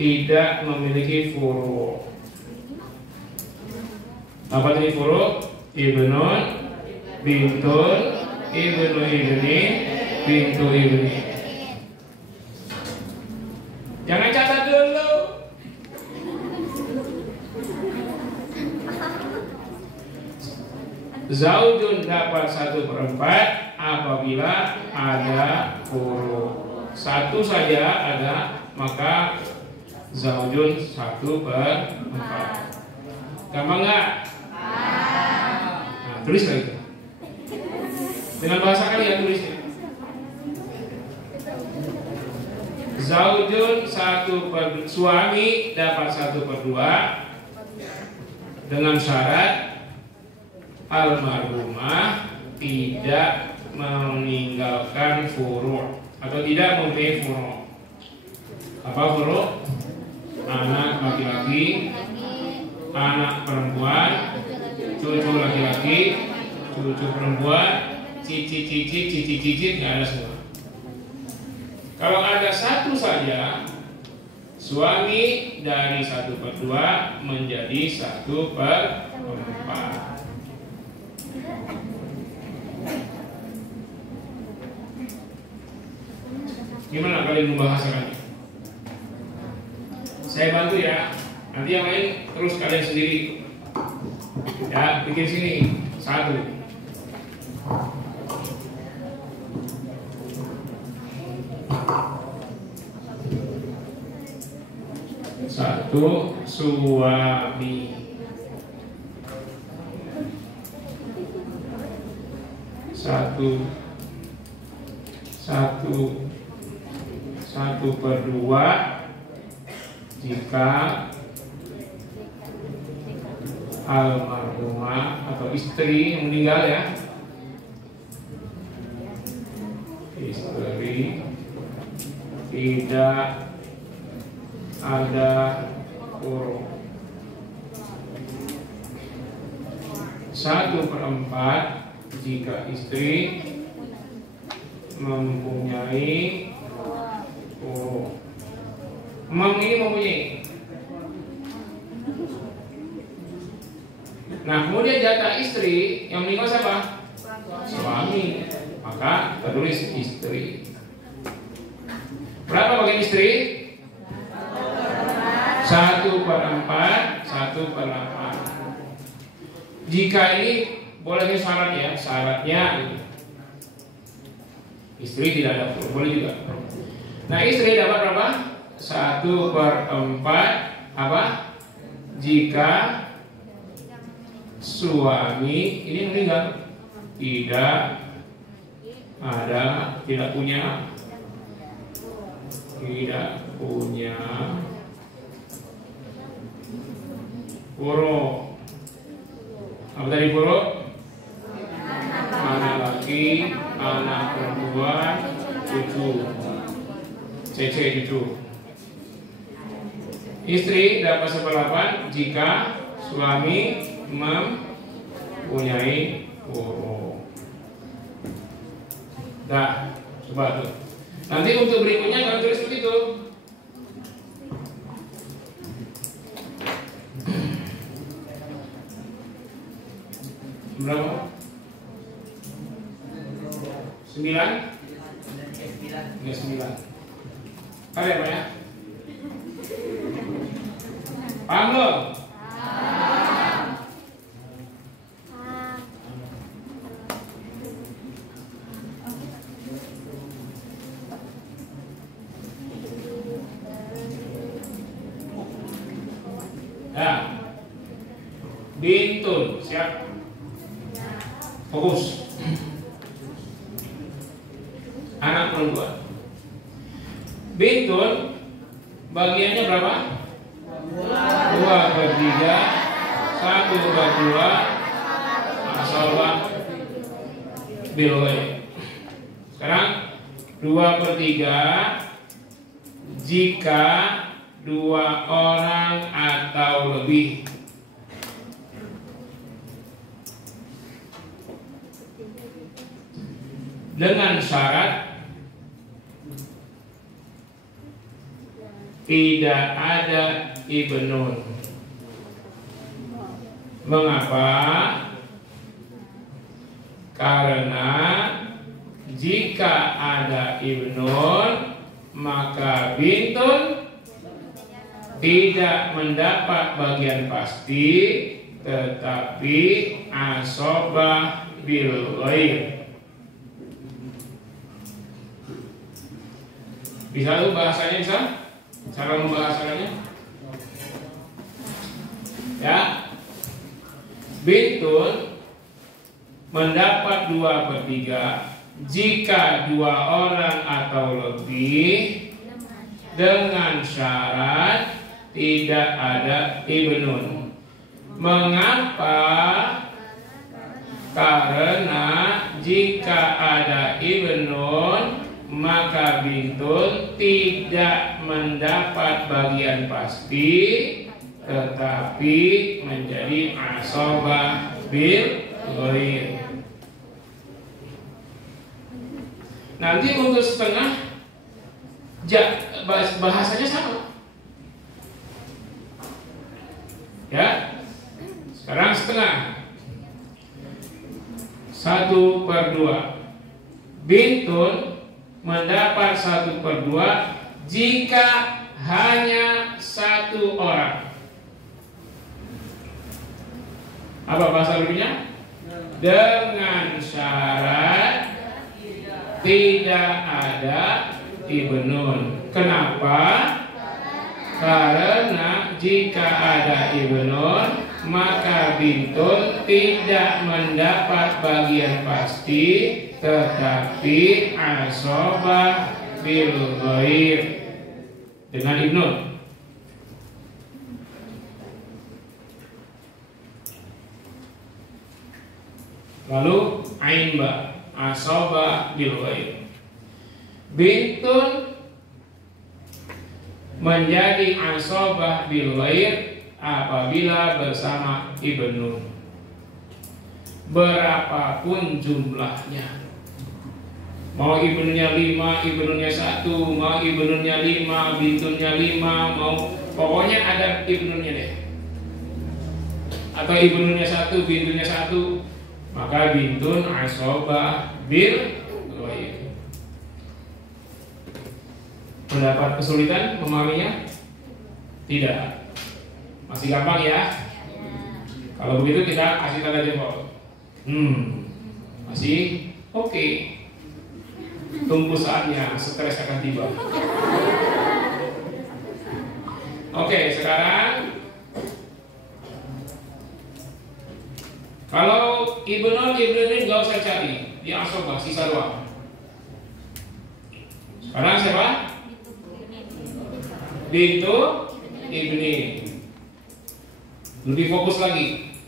tidak memiliki furu. Apa tadi furu? Ibnun, bintun, ibnu ibni, bintu ibni. Jangan catat dulu. Zaujun dapat 1/4 apabila ada furu. Satu saja ada, maka zaujun 1/4. Gampang nggak? Nah, tulis lagi. Dengan bahasa kalian tulisnya. Zaujun suami dapat 1/2 dengan syarat almarhumah tidak meninggalkan furu' atau tidak mempunyai furu'. Apa furu'? Anak laki-laki, anak perempuan, cucu laki-laki, cucu perempuan, cici, nggak ada semua. Kalau ada satu saja, suami dari 1/2 menjadi 1/4. Gimana kalian membahasakannya? Saya bantu ya. Nanti yang lain terus kalian sendiri. Ya, bikin sini. 1. Satu, suami. Satu per 2 jika almarhumah atau istri yang meninggal ya, istri tidak ada huruf. 1/4 jika istri mempunyai huruf. Ini mempunyai. Nah, kemudian jatah istri yang meninggal siapa? Suami. Maka kita tulis istri. Berapa bagian istri? 1/4, 1/8. Jika ini boleh syarat ya, syaratnya istri tidak ada huruf, boleh juga. Nah, istri dapat berapa? 1/4 apa? Jika suami ini meninggal, tidak punya huruf. Apa tadi huruf? Anak laki, anak perempuan, cucu. CC cucu. Istri dapat 1/8 jika suami mempunyai huruf. Nah, coba tuh. Nanti untuk berikutnya kalian tulis seperti itu. Berapa? 9? Ya 9. Ada apa ya? Paham belum? Ya. Bintun, siap? Fokus. Anak perempuan. Bintun bagiannya berapa? 2/3, 1/2, asalbah biloi. Sekarang 2/3 jika 2 orang atau lebih. Dengan syarat tidak ada ibnun. Mengapa? Karena jika ada ibnun maka bintun tidak mendapat bagian pasti, tetapi asobah bil ghair. Bisa tuh bahasanya, bisa? Cara membahasakannya ya, bintun mendapat 2/3 jika 2 orang atau lebih, dengan syarat tidak ada ibnun. Mengapa? Karena jika ada ibnun maka bintun tidak mendapat bagian pasti, tetapi menjadi asobah bil ghair. Nanti untuk setengah bahasanya sama ya. Sekarang setengah 1/2. Bintun mendapat 1/2 jika hanya satu orang. Apa bahasa lebihnya? Dengan syarat tidak ada ibnun. Kenapa? Karena jika ada ibnun, maka bintun tidak mendapat bagian pasti, tetapi asobah bil ghair dengan ibnun. Lalu ain ba asobah bil ghair. Bintun menjadi asobah bil ghair apabila bersama ibnun, berapapun jumlahnya. Mau ibnunnya 5, ibnunnya 1, mau ibnunnya 5, bintunnya 5, mau pokoknya ada ibnunnya deh. Atau ibnunnya 1, bintunnya 1, maka bintun asobah bil ghair. Mendapat kesulitan memahaminya? Tidak. Masih gampang ya? Kalau begitu kita kasih tanda jempol. Masih oke. Tunggu saatnya, stres akan tiba. Oke, sekarang kalau ibnun ini nggak usah cari, dia asobah sisa doang. Sekarang siapa? Bintu ibni. Lebih fokus lagi.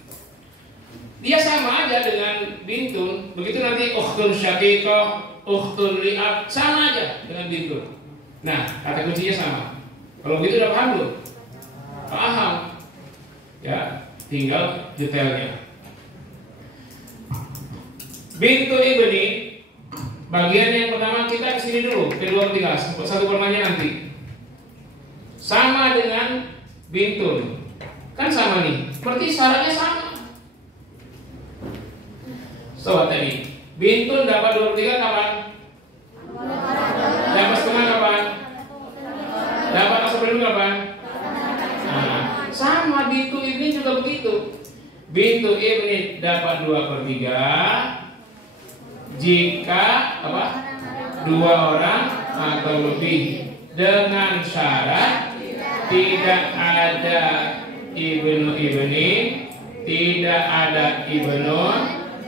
Dia sama aja dengan bintun. Begitu nanti ukhtun syaqiqah, ukhtun li'ab, sama aja dengan bintun. Nah, kata kuncinya sama. Kalau begitu udah paham belum? Paham. Ya, tinggal detailnya. Bintu ibni, bagian yang pertama kita kesini dulu, kedua ketiga, satu pertanyaan nanti. Sama dengan bintun. Kan sama nih, berarti syaratnya sama. Sobat tadi, bintun dapat 23 kapan? Dapat setengah kapan? Dapat asobah dulu kapan? Nah, sama bintu ini juga begitu. Bintu ibni dapat 2/3 jika apa? 2 orang atau lebih, dengan syarat tidak ada ibnu ibni, tidak ada ibnun,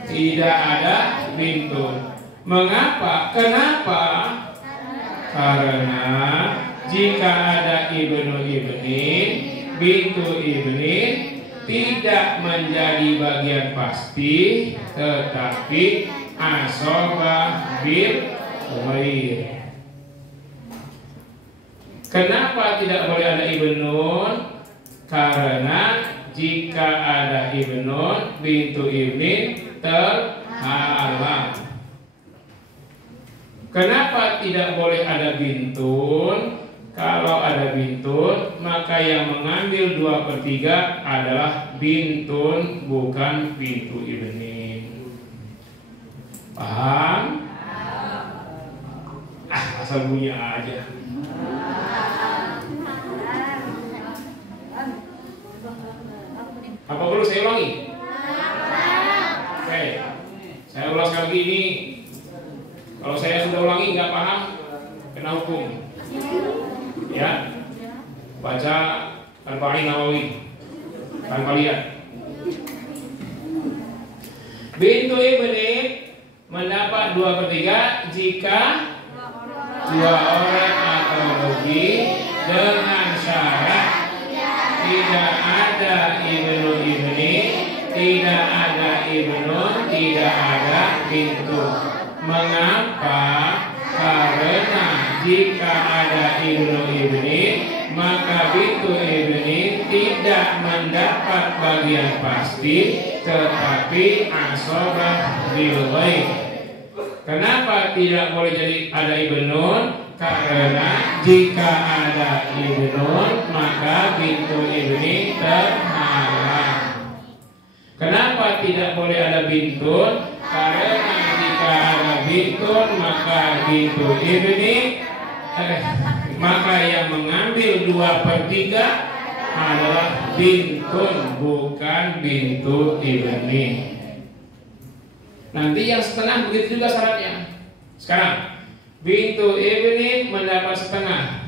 tidak ada bintun. Mengapa? Kenapa? Karena jika ada ibnu ibni, bintu ibni tidak menjadi bagian pasti, tetapi asobah bil ghair. Kenapa tidak boleh ada ibnun? Karena jika ada ibnun, bintu ibnin terhalang. Kenapa tidak boleh ada bintun? Kalau ada bintun, maka yang mengambil 2/3 adalah bintun, bukan bintu ibnin. Paham? Asal bunyi aja. Apa perlu saya ulangi? Oke, saya ulang sekali ini. Kalau saya sudah ulangi nggak paham, kena hukum. Ya, baca Al-Ba'in Nawawi tanpa lihat. Bintu ibni mendapat 2/3 jika 2 orang atau lebih, dengan syarat tidak ada ibnu ibni, tidak ada ibnun, tidak ada bintu. Mengapa? Karena jika ada ibnu ibni, maka bintu ibni tidak mendapat bagian pasti, tetapi asobah bil ghair. Kenapa tidak boleh jadi ada ibnun? Karena jika ada ibnun, maka bintu ibni terhalang. Kenapa tidak boleh ada bintun? Karena jika ada bintun, maka bintu ibni maka yang mengambil 2/3 adalah bintun, bukan bintu ibni. Nanti yang setengah begitu juga syaratnya. Sekarang bintu ibni mendapat setengah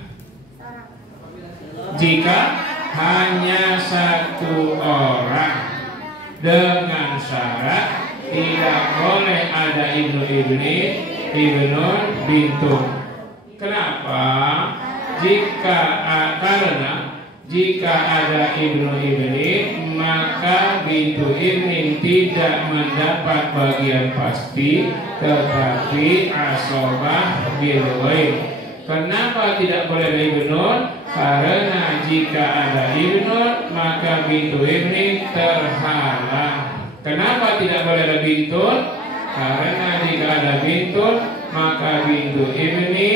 jika hanya satu orang, dengan syarat tidak boleh ada ibnu ibni, ibnun, bintun. Kenapa? Karena jika ada ibnu ibni, maka bintu ibni tidak mendapat bagian pasti, tetapi asobah bil ghaib. Kenapa tidak boleh ada ibnun? Karena jika ada ibnun, maka bintu ibni terhalang. Kenapa tidak boleh ada bintun? Karena jika ada bintun, maka bintu ibni,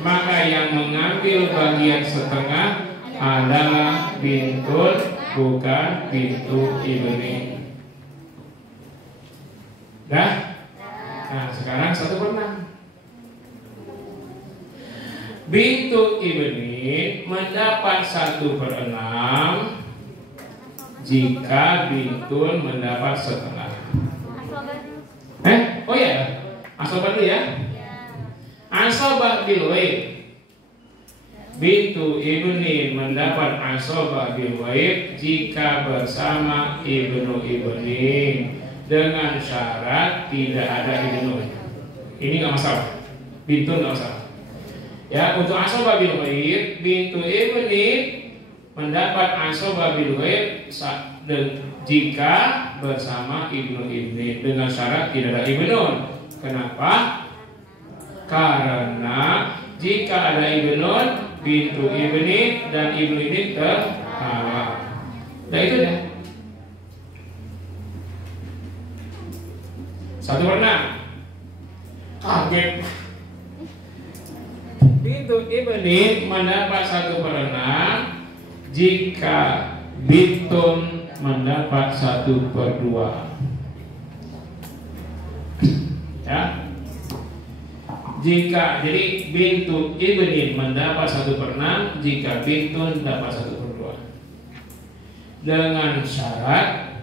maka yang mengambil bagian setengah adalah bintun, bukan bintu ibni. Dah? Nah, sekarang 1/6. Bintu ibni mendapat 1/6 jika bintun mendapat setengah. Oh ya, asobah dulu ya. Asobah bil ghaib. Bintu ibni mendapat asobah bil ghaib jika bersama ibnu ibni, dengan syarat tidak ada ibnu. Ini nggak masalah. Bintun nggak masalah. Ya, untuk asobah bil ghaib, bintu ibni mendapat asobah bil ghaib jika bersama ibnu ibni, dengan syarat tidak ada ibnun. Kenapa? Karena jika ada ibnun, bintu ibni dan ibnu ibni terhalang. Nah itu ya. 1/6. Kaget. Bintu ibni mendapat 1/6 jika bintun mendapat 1/2. Ya. Jadi bintu ibni mendapat 1/6 jika bintun dapat 1/2. Dengan syarat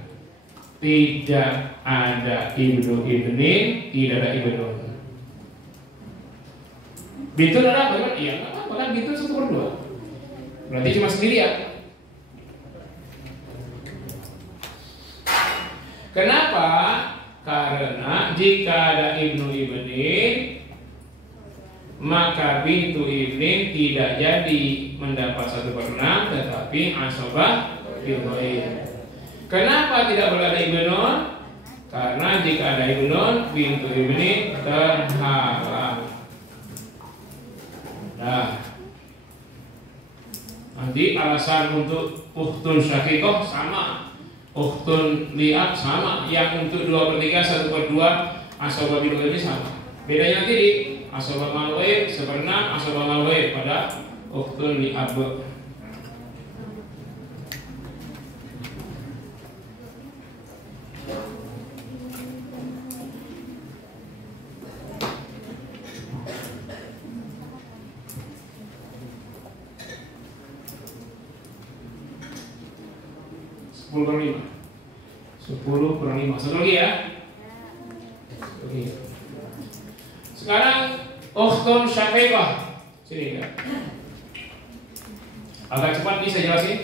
tidak ada ibnu ibni, tidak ada ibnun. Bintun ada apa? Iya, nggak apa-apa kan, bintun 1/2. Berarti cuma sendirian. Kenapa? Karena jika ada ibnu ibni, maka bintu ibni tidak jadi mendapat 1/6, tetapi asobah bil ghaib. Kenapa tidak boleh ada ibnun? Karena jika ada ibnun, bintu ibni terhalang. Nah, nanti alasan untuk ukhtun syaqiqah sama, ukhtun li'ab sama, yang untuk 2/3, 1/2 asobah bil ghaib sama. Bedanya nanti di asobah mal ghaib 1/6, asobah mal ghaib pada ukhtun li'ab. Sepuluh kurang 5. Satu lagi ya. Oke. Sekarang ukhtun syaqiqah. Sini ya. Agak cepat nih saya jelasin.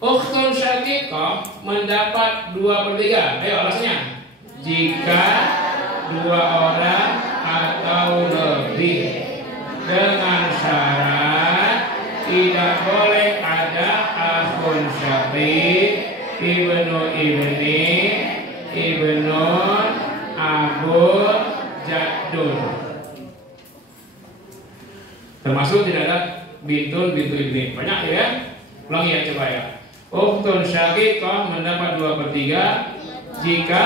Ukhtun syaqiqah mendapat 2/3. Ayo alasannya. Jika 2 orang atau lebih, dengan syarat tidak boleh ada akhun syaqiq, ibnu ibni, ibnun, abun, jaddun. Termasuk tidak ada bintun, bintu ibni. Banyak ya. Ulangi ya, coba ya. Ukhtun syaqiqah mendapat 2/3 jika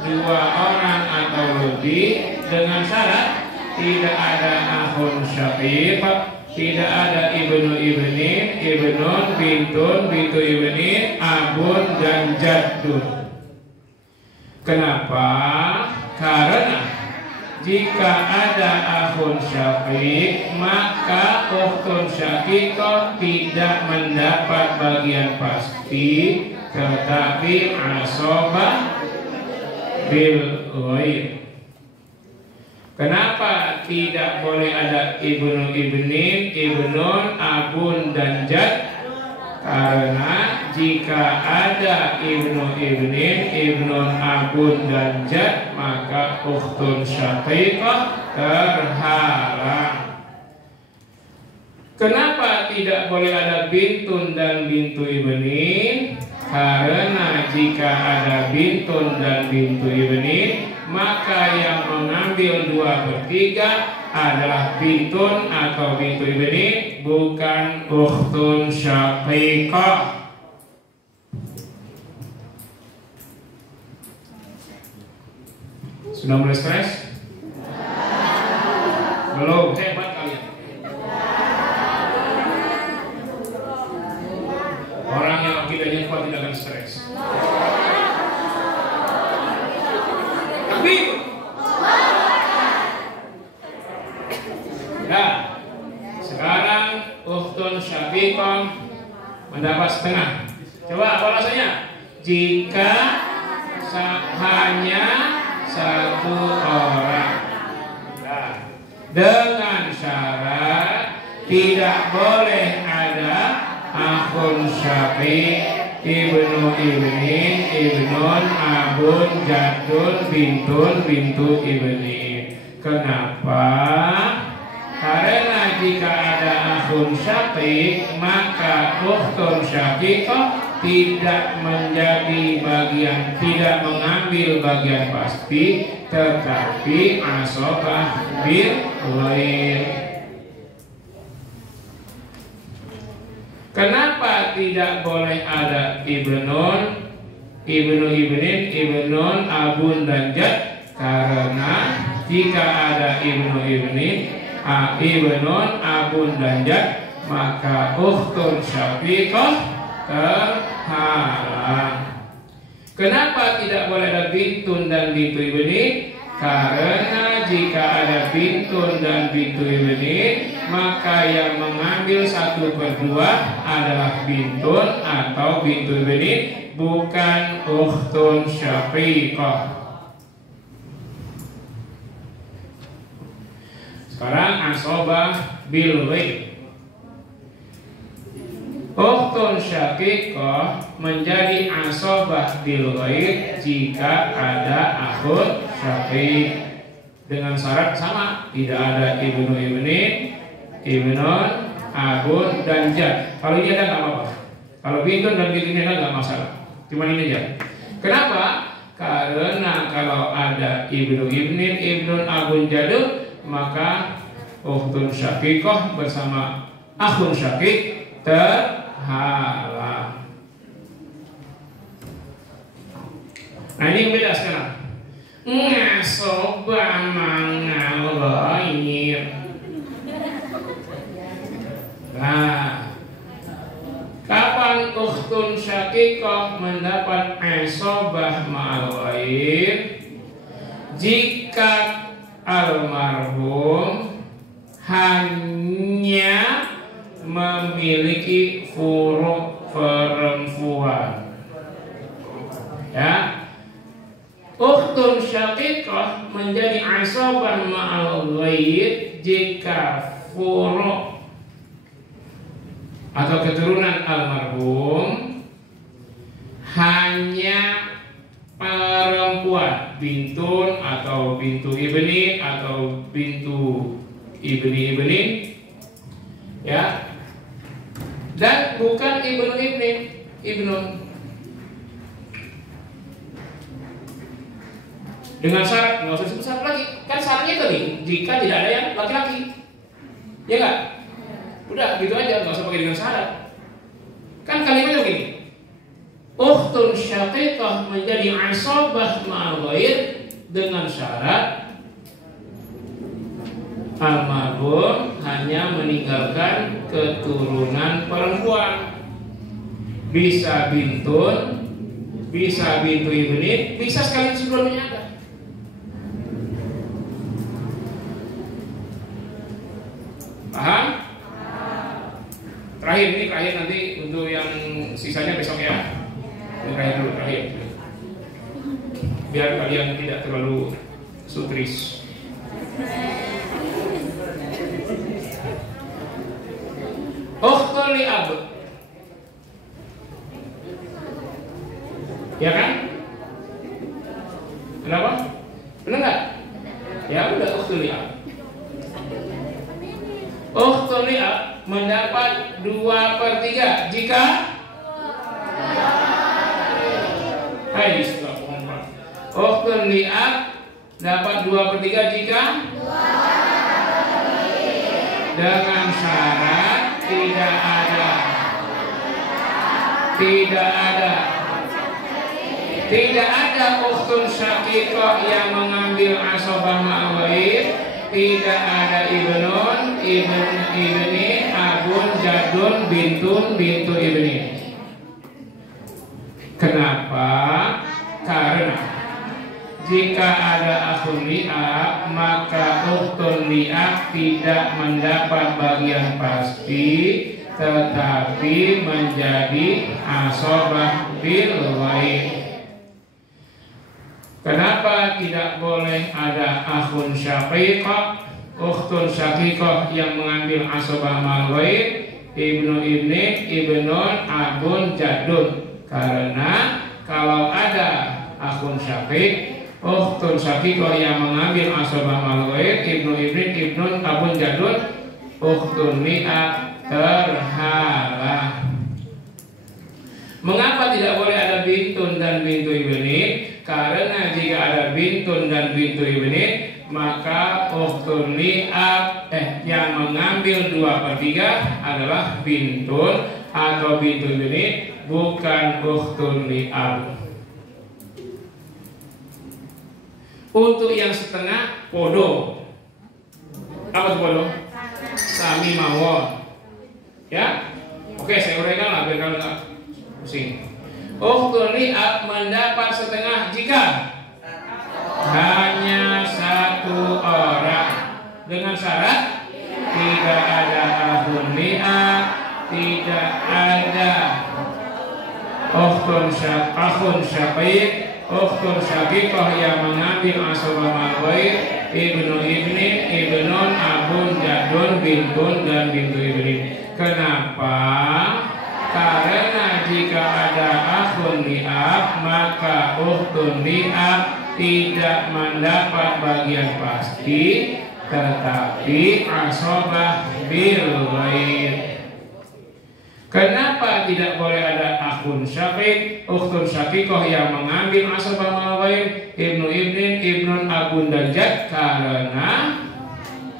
2 orang atau lebih, dengan syarat tidak ada akhun syaqiq, tidak ada ibnu ibni, ibnun, bintun, bintu ibni, abun, dan jaddun. Kenapa? Karena jika ada akhun syaqiq, maka ukhtun syaqiqah tidak mendapat bagian pasti, tetapi asabah bil ghaib. Kenapa tidak boleh ada ibnu ibnin, ibnun, abun dan jad? Karena jika ada ibnu ibnin, ibnun, abun dan jad, maka ukhtun syaqiqah terhalang. Kenapa tidak boleh ada bintun dan bintu ibnin? Karena jika ada bintun dan bintu ibnin, maka yang mengambil 2/3 adalah bintun atau bintu ibnin, bukan ukhtun syaqiqah. Sudah mulai stres? Belum, hebat kalian. Orang yang akidahnya kuat tidak akan stres. Tapi nah, sekarang ukhtun syaqiqah mendapat setengah. Coba apa rasanya? Jika hanya satu orang. Nah, dengan syarat tidak boleh ada akhun syaqiq, ibnu ibnin, ibnun, abun, jadun, bintun, bintu ibnin. Kenapa? Karena jika ada akhun syaqiq, maka ukhtun syaqiqah tidak menjadi bagian, tidak mengambil bagian pasti, tetapi asabah bil ghaib. Kenapa tidak boleh ada ibnun, ibnu ibnin, ibnun, abun dan jad? Karena jika ada ibnu ibnin, ibnun, abun dan jad, maka ukhtun syaqiqah terhalang. Kenapa tidak boleh ada bintun dan bintu ibnin? Karena jika ada bintun dan bintu ibnin, maka yang mengambil 1/2 adalah bintun atau bintu ibnin, bukan ukhtun syaqiqah. Sekarang asabah bil ghaib. Ukhtun syaqiqah menjadi asabah bil ghaib jika ada akhun syaqiq, dengan syarat sama, tidak ada ibnu ibnin, ibnun, abun dan jad. Kalau ini ada nggak apa-apa. Kalau bintun dan bintu ini ada nggak masalah. Cuma ini aja. Kenapa? Karena kalau ada ibnu ibnin, ibnun, abun, jadun, maka ukhtun syaqiqah bersama akhun syaqiq terhalang. Nah, ini yang beda sekarang. Ngasobah mangal ghaib. Nah, kapan ukhtun syaqiqah mendapat asobah ma'al ghaib? Jika almarhum hanya memiliki furu' perempuan. Ya, ukhtun syaqiqah menjadi asabah ma'al ghaib jika furu' atau keturunan almarhum hanya perempuan, bintun atau bintu ibni atau bintu ibni, ya, dan bukan ibnu ibnin, ibnun. Dengan syarat, nggak usah disebut syarat lagi, kan syaratnya tadi jika tidak ada yang laki-laki, ya nggak? Udah gitu aja, nggak usah pakai dengan syarat. Kan kalimatnya begini, ukhtun syaqiqah menjadi asabah ma'al ghaib dengan syarat almarhum hanya meninggalkan keturunan perempuan, bisa bintun, bisa bintu ibnin, bisa sekaligus sebelumnya ada. terakhir, nanti untuk yang sisanya besok ya. Terakhir. Biar kalian tidak terlalu sutris. Ukhtun li ab. Ya kan? Kenapa? Benar nggak? Ya udah, ukhtun li ab. Ukhtun li ab mendapat 2/3 jika ukhtun li ab dapat 2/3 jika dengan syarat tidak ada ukhtun syaqiqah yang mengambil asobah ma'waid, tidak ada ibnun, ibni, abun, jadun, bintun, bintu ibni. Kenapa? Karena jika ada akhun li'ab, maka ukhtun li'ab tidak mendapat bagian pasti, tetapi menjadi asobah bil ghaib. Kenapa tidak boleh ada akhun syaqiqah, ukhtun syaqiqah yang mengambil asobah mal ghaib, ibnu ibni, ibnun, abun, jadun? Karena kalau ada akhun syaqiq, ukhtun syaqiqah yang mengambil asobah mal ghaib, ibnu ibni, ibnun, abun, jadun, ukhtun li'ab terhalang. Mengapa tidak boleh ada bintun dan bintu ibni? Karena jika ada bintun dan bintu ibni, maka ukhtun li'ab yang mengambil 2/3 adalah bintun atau bintu ibni, bukan ukhtun li'ab. Untuk yang setengah podo. Apa itu podo? Sami mawon. Ya? Oke, saya uraikan lah biar kalian nggak pusing. Ukhtun li'ab mendapat setengah jika hanya satu orang, dengan syarat tidak ada akhun li'ab, tidak ada ukhtun syaqiq, ukhtun syaqiqah yang mengambil asobah mal ghaib, ibnu ibni, ibnun, abun, jadun, bintun, dan bintu ibni. Kenapa? Karena jika ada akhun li'ab, maka ukhtun li'ab tidak mendapat bagian pasti, tetapi asobah bil ghaib. Kenapa tidak boleh ada akhun syaqiq, ukhtun syaqiqah yang mengambil asobah mal ghaib, ibnu ibnin, ibnun, abun, dan jad? Karena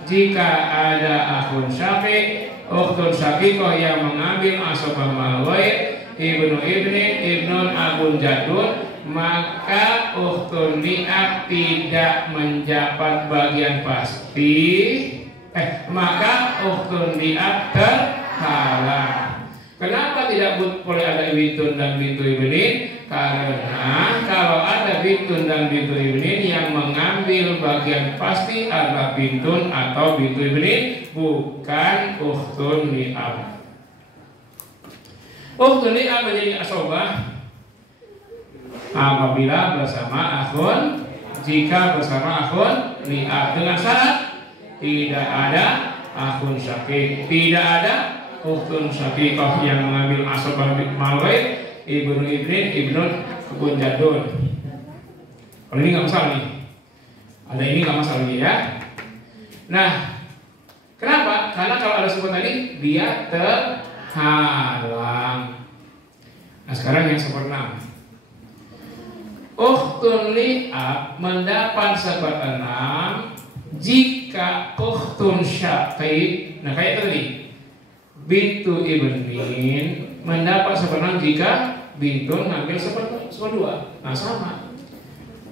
jika ada akhun syaqiq, ukhtun syaqiqah yang mengambil asobah mal ghaib, ibnu ibnin, ibnun, abun, jadun, maka ukhtun li'ab tidak mendapat bagian pasti, maka ukhtun li'ab terhalang. Kenapa tidak boleh ada bintun dan bintu ibni? Karena kalau ada bintun dan bintu ibni, yang mengambil bagian pasti adalah bintun atau bintu ibni, bukan ukhtun li'ab. Ukhtun li'ab menjadi asobah apabila bersama akhun, jika bersama akhun li'ab, dengan syarat tidak ada akhun syaqiq, tidak ada ukhtun syaqiqah yang mengambil asobah mal ghaib, ibnu ibnin, ibnun, abun, jadun. Kalau ini nggak masalah nih, ada ini nggak masalah nih ya. Nah, kenapa? Karena kalau ada sebut tadi dia terhalang. Nah, sekarang yang 1/6. Ukhtun li'ab mendapat 1/6 jika ukhtun syaqiq, nah kayak tadi, bintu ibnin mendapat 1/6 jika bintun ngambil 1/2. Nah sama.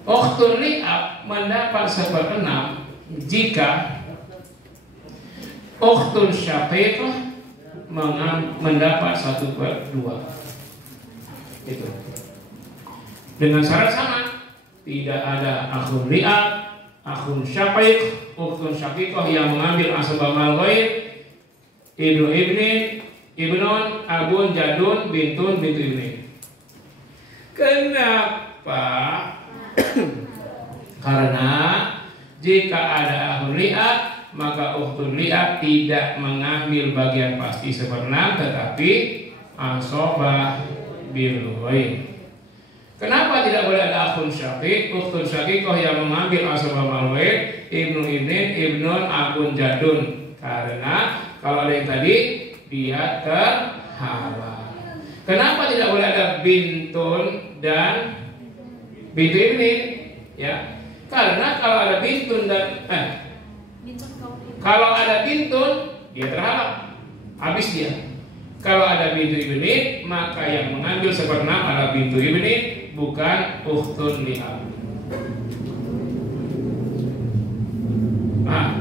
Ukhtun li'ab mendapat 1/6 jika ukhtun syaqiqah mendapat 1/2. Itu. Dengan syarat sama, tidak ada akhun li'ab, akhun syaqiq, ukhtun syaqiqah yang mengambil asobah mal ghaib, ibnu ibnin, ibnun, abun, jadun, bintun, bintu ibnin. Kenapa? Karena jika ada akhun li'ab, maka ukhtun li'ab tidak mengambil bagian pasti seperenam, tetapi asobah bil ghaib. Kenapa tidak boleh ada akhun syaqiq? Ukhtun syaqiqah yang mengambil asobah mal ghaib, ibnu ibnin, ibnun, abun, jadun. Karena kalau ada yang tadi dia terhalang. Kenapa tidak boleh ada bintun dan bintu ibnin? Ya, karena kalau ada bintun dan kalau ada bintun dia terhalang, habis dia. Kalau ada bintu ibnin, maka yang mengambil seperenam adalah bintu ibnin, bukan ukhtun li'ab. Nah,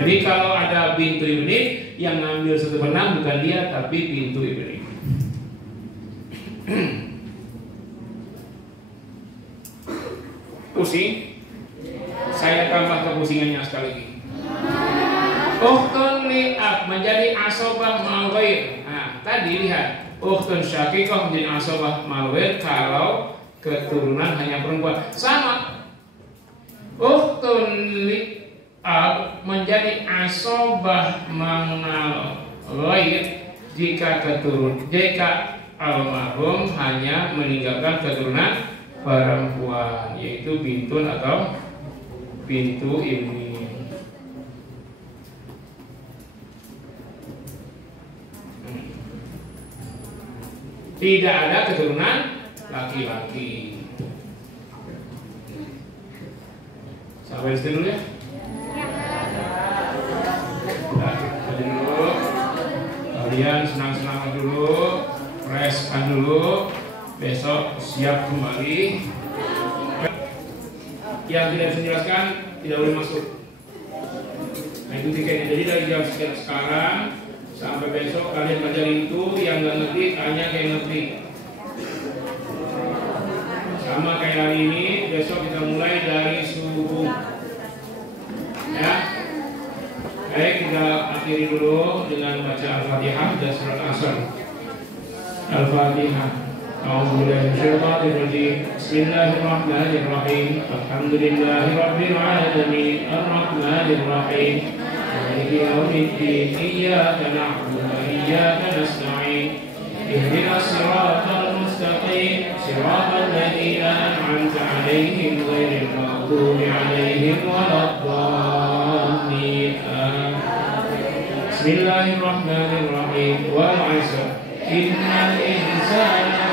jadi kalau ada bintu ibnin, yang ngambil seperenam bukan dia, tapi bintu ibnin. Pusing? Saya tambah kepusingannya sekali lagi. Ukhtun li'ab menjadi asobah mal ghaib. Nah, tadi lihat, ukhtun syaqiqah menjadi asobah mal ghaib kalau keturunan hanya perempuan. Sama. Ukhtun li'ab menjadi asobah mal ghaib jika almarhum hanya meninggalkan keturunan perempuan, yaitu bintun atau bintu ibni. Tidak ada keturunan laki-laki. Sampai di sini dulu ya. Dulu. Kalian senang-senang dulu, reskan dulu. Besok siap kembali. Yang tidak bisa dijelaskan tidak boleh masuk. Nah, itu tiketnya. Jadi dari jam sekarang sampai besok kalian pelajari itu. Yang nggak ngerti tanya kayak ngerti. Sama kayak hari ini. Besok kita mulai dari subuh. Ya. Baik, kita akhiri dulu dengan baca Al-Fatihah dan surat Asr. Al-Fatihah. Bismillahirrahmanirrahim. Alhamdulillahirabbil alamin. Arrahmanirrahim. Maliki yaumiddin. Iyyaka na'budu wa iyyaka nasta'in. Ihdinas siratal mustaqim. Siratal ladzina an'amta 'alaihim ghairil maghdubi 'alaihim waladdallin. Bismillahirrahmanirrahim. Wal 'asr. Innal insana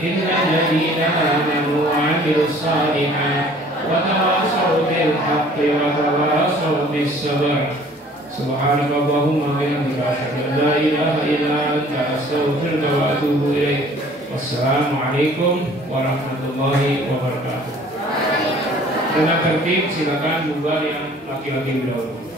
إلا الذين آمنوا وعملوا الصالحات وتواصوا بالحق وتواصوا بالصبر. سبحانك اللهم وبحمدك أشهد أن لا إله إلا أنت أستغفرك وأتوب إليك. والسلام عليكم warahmatullahi wabarakatuh. Dengan tertib silakan bubar yang laki-laki dahulu.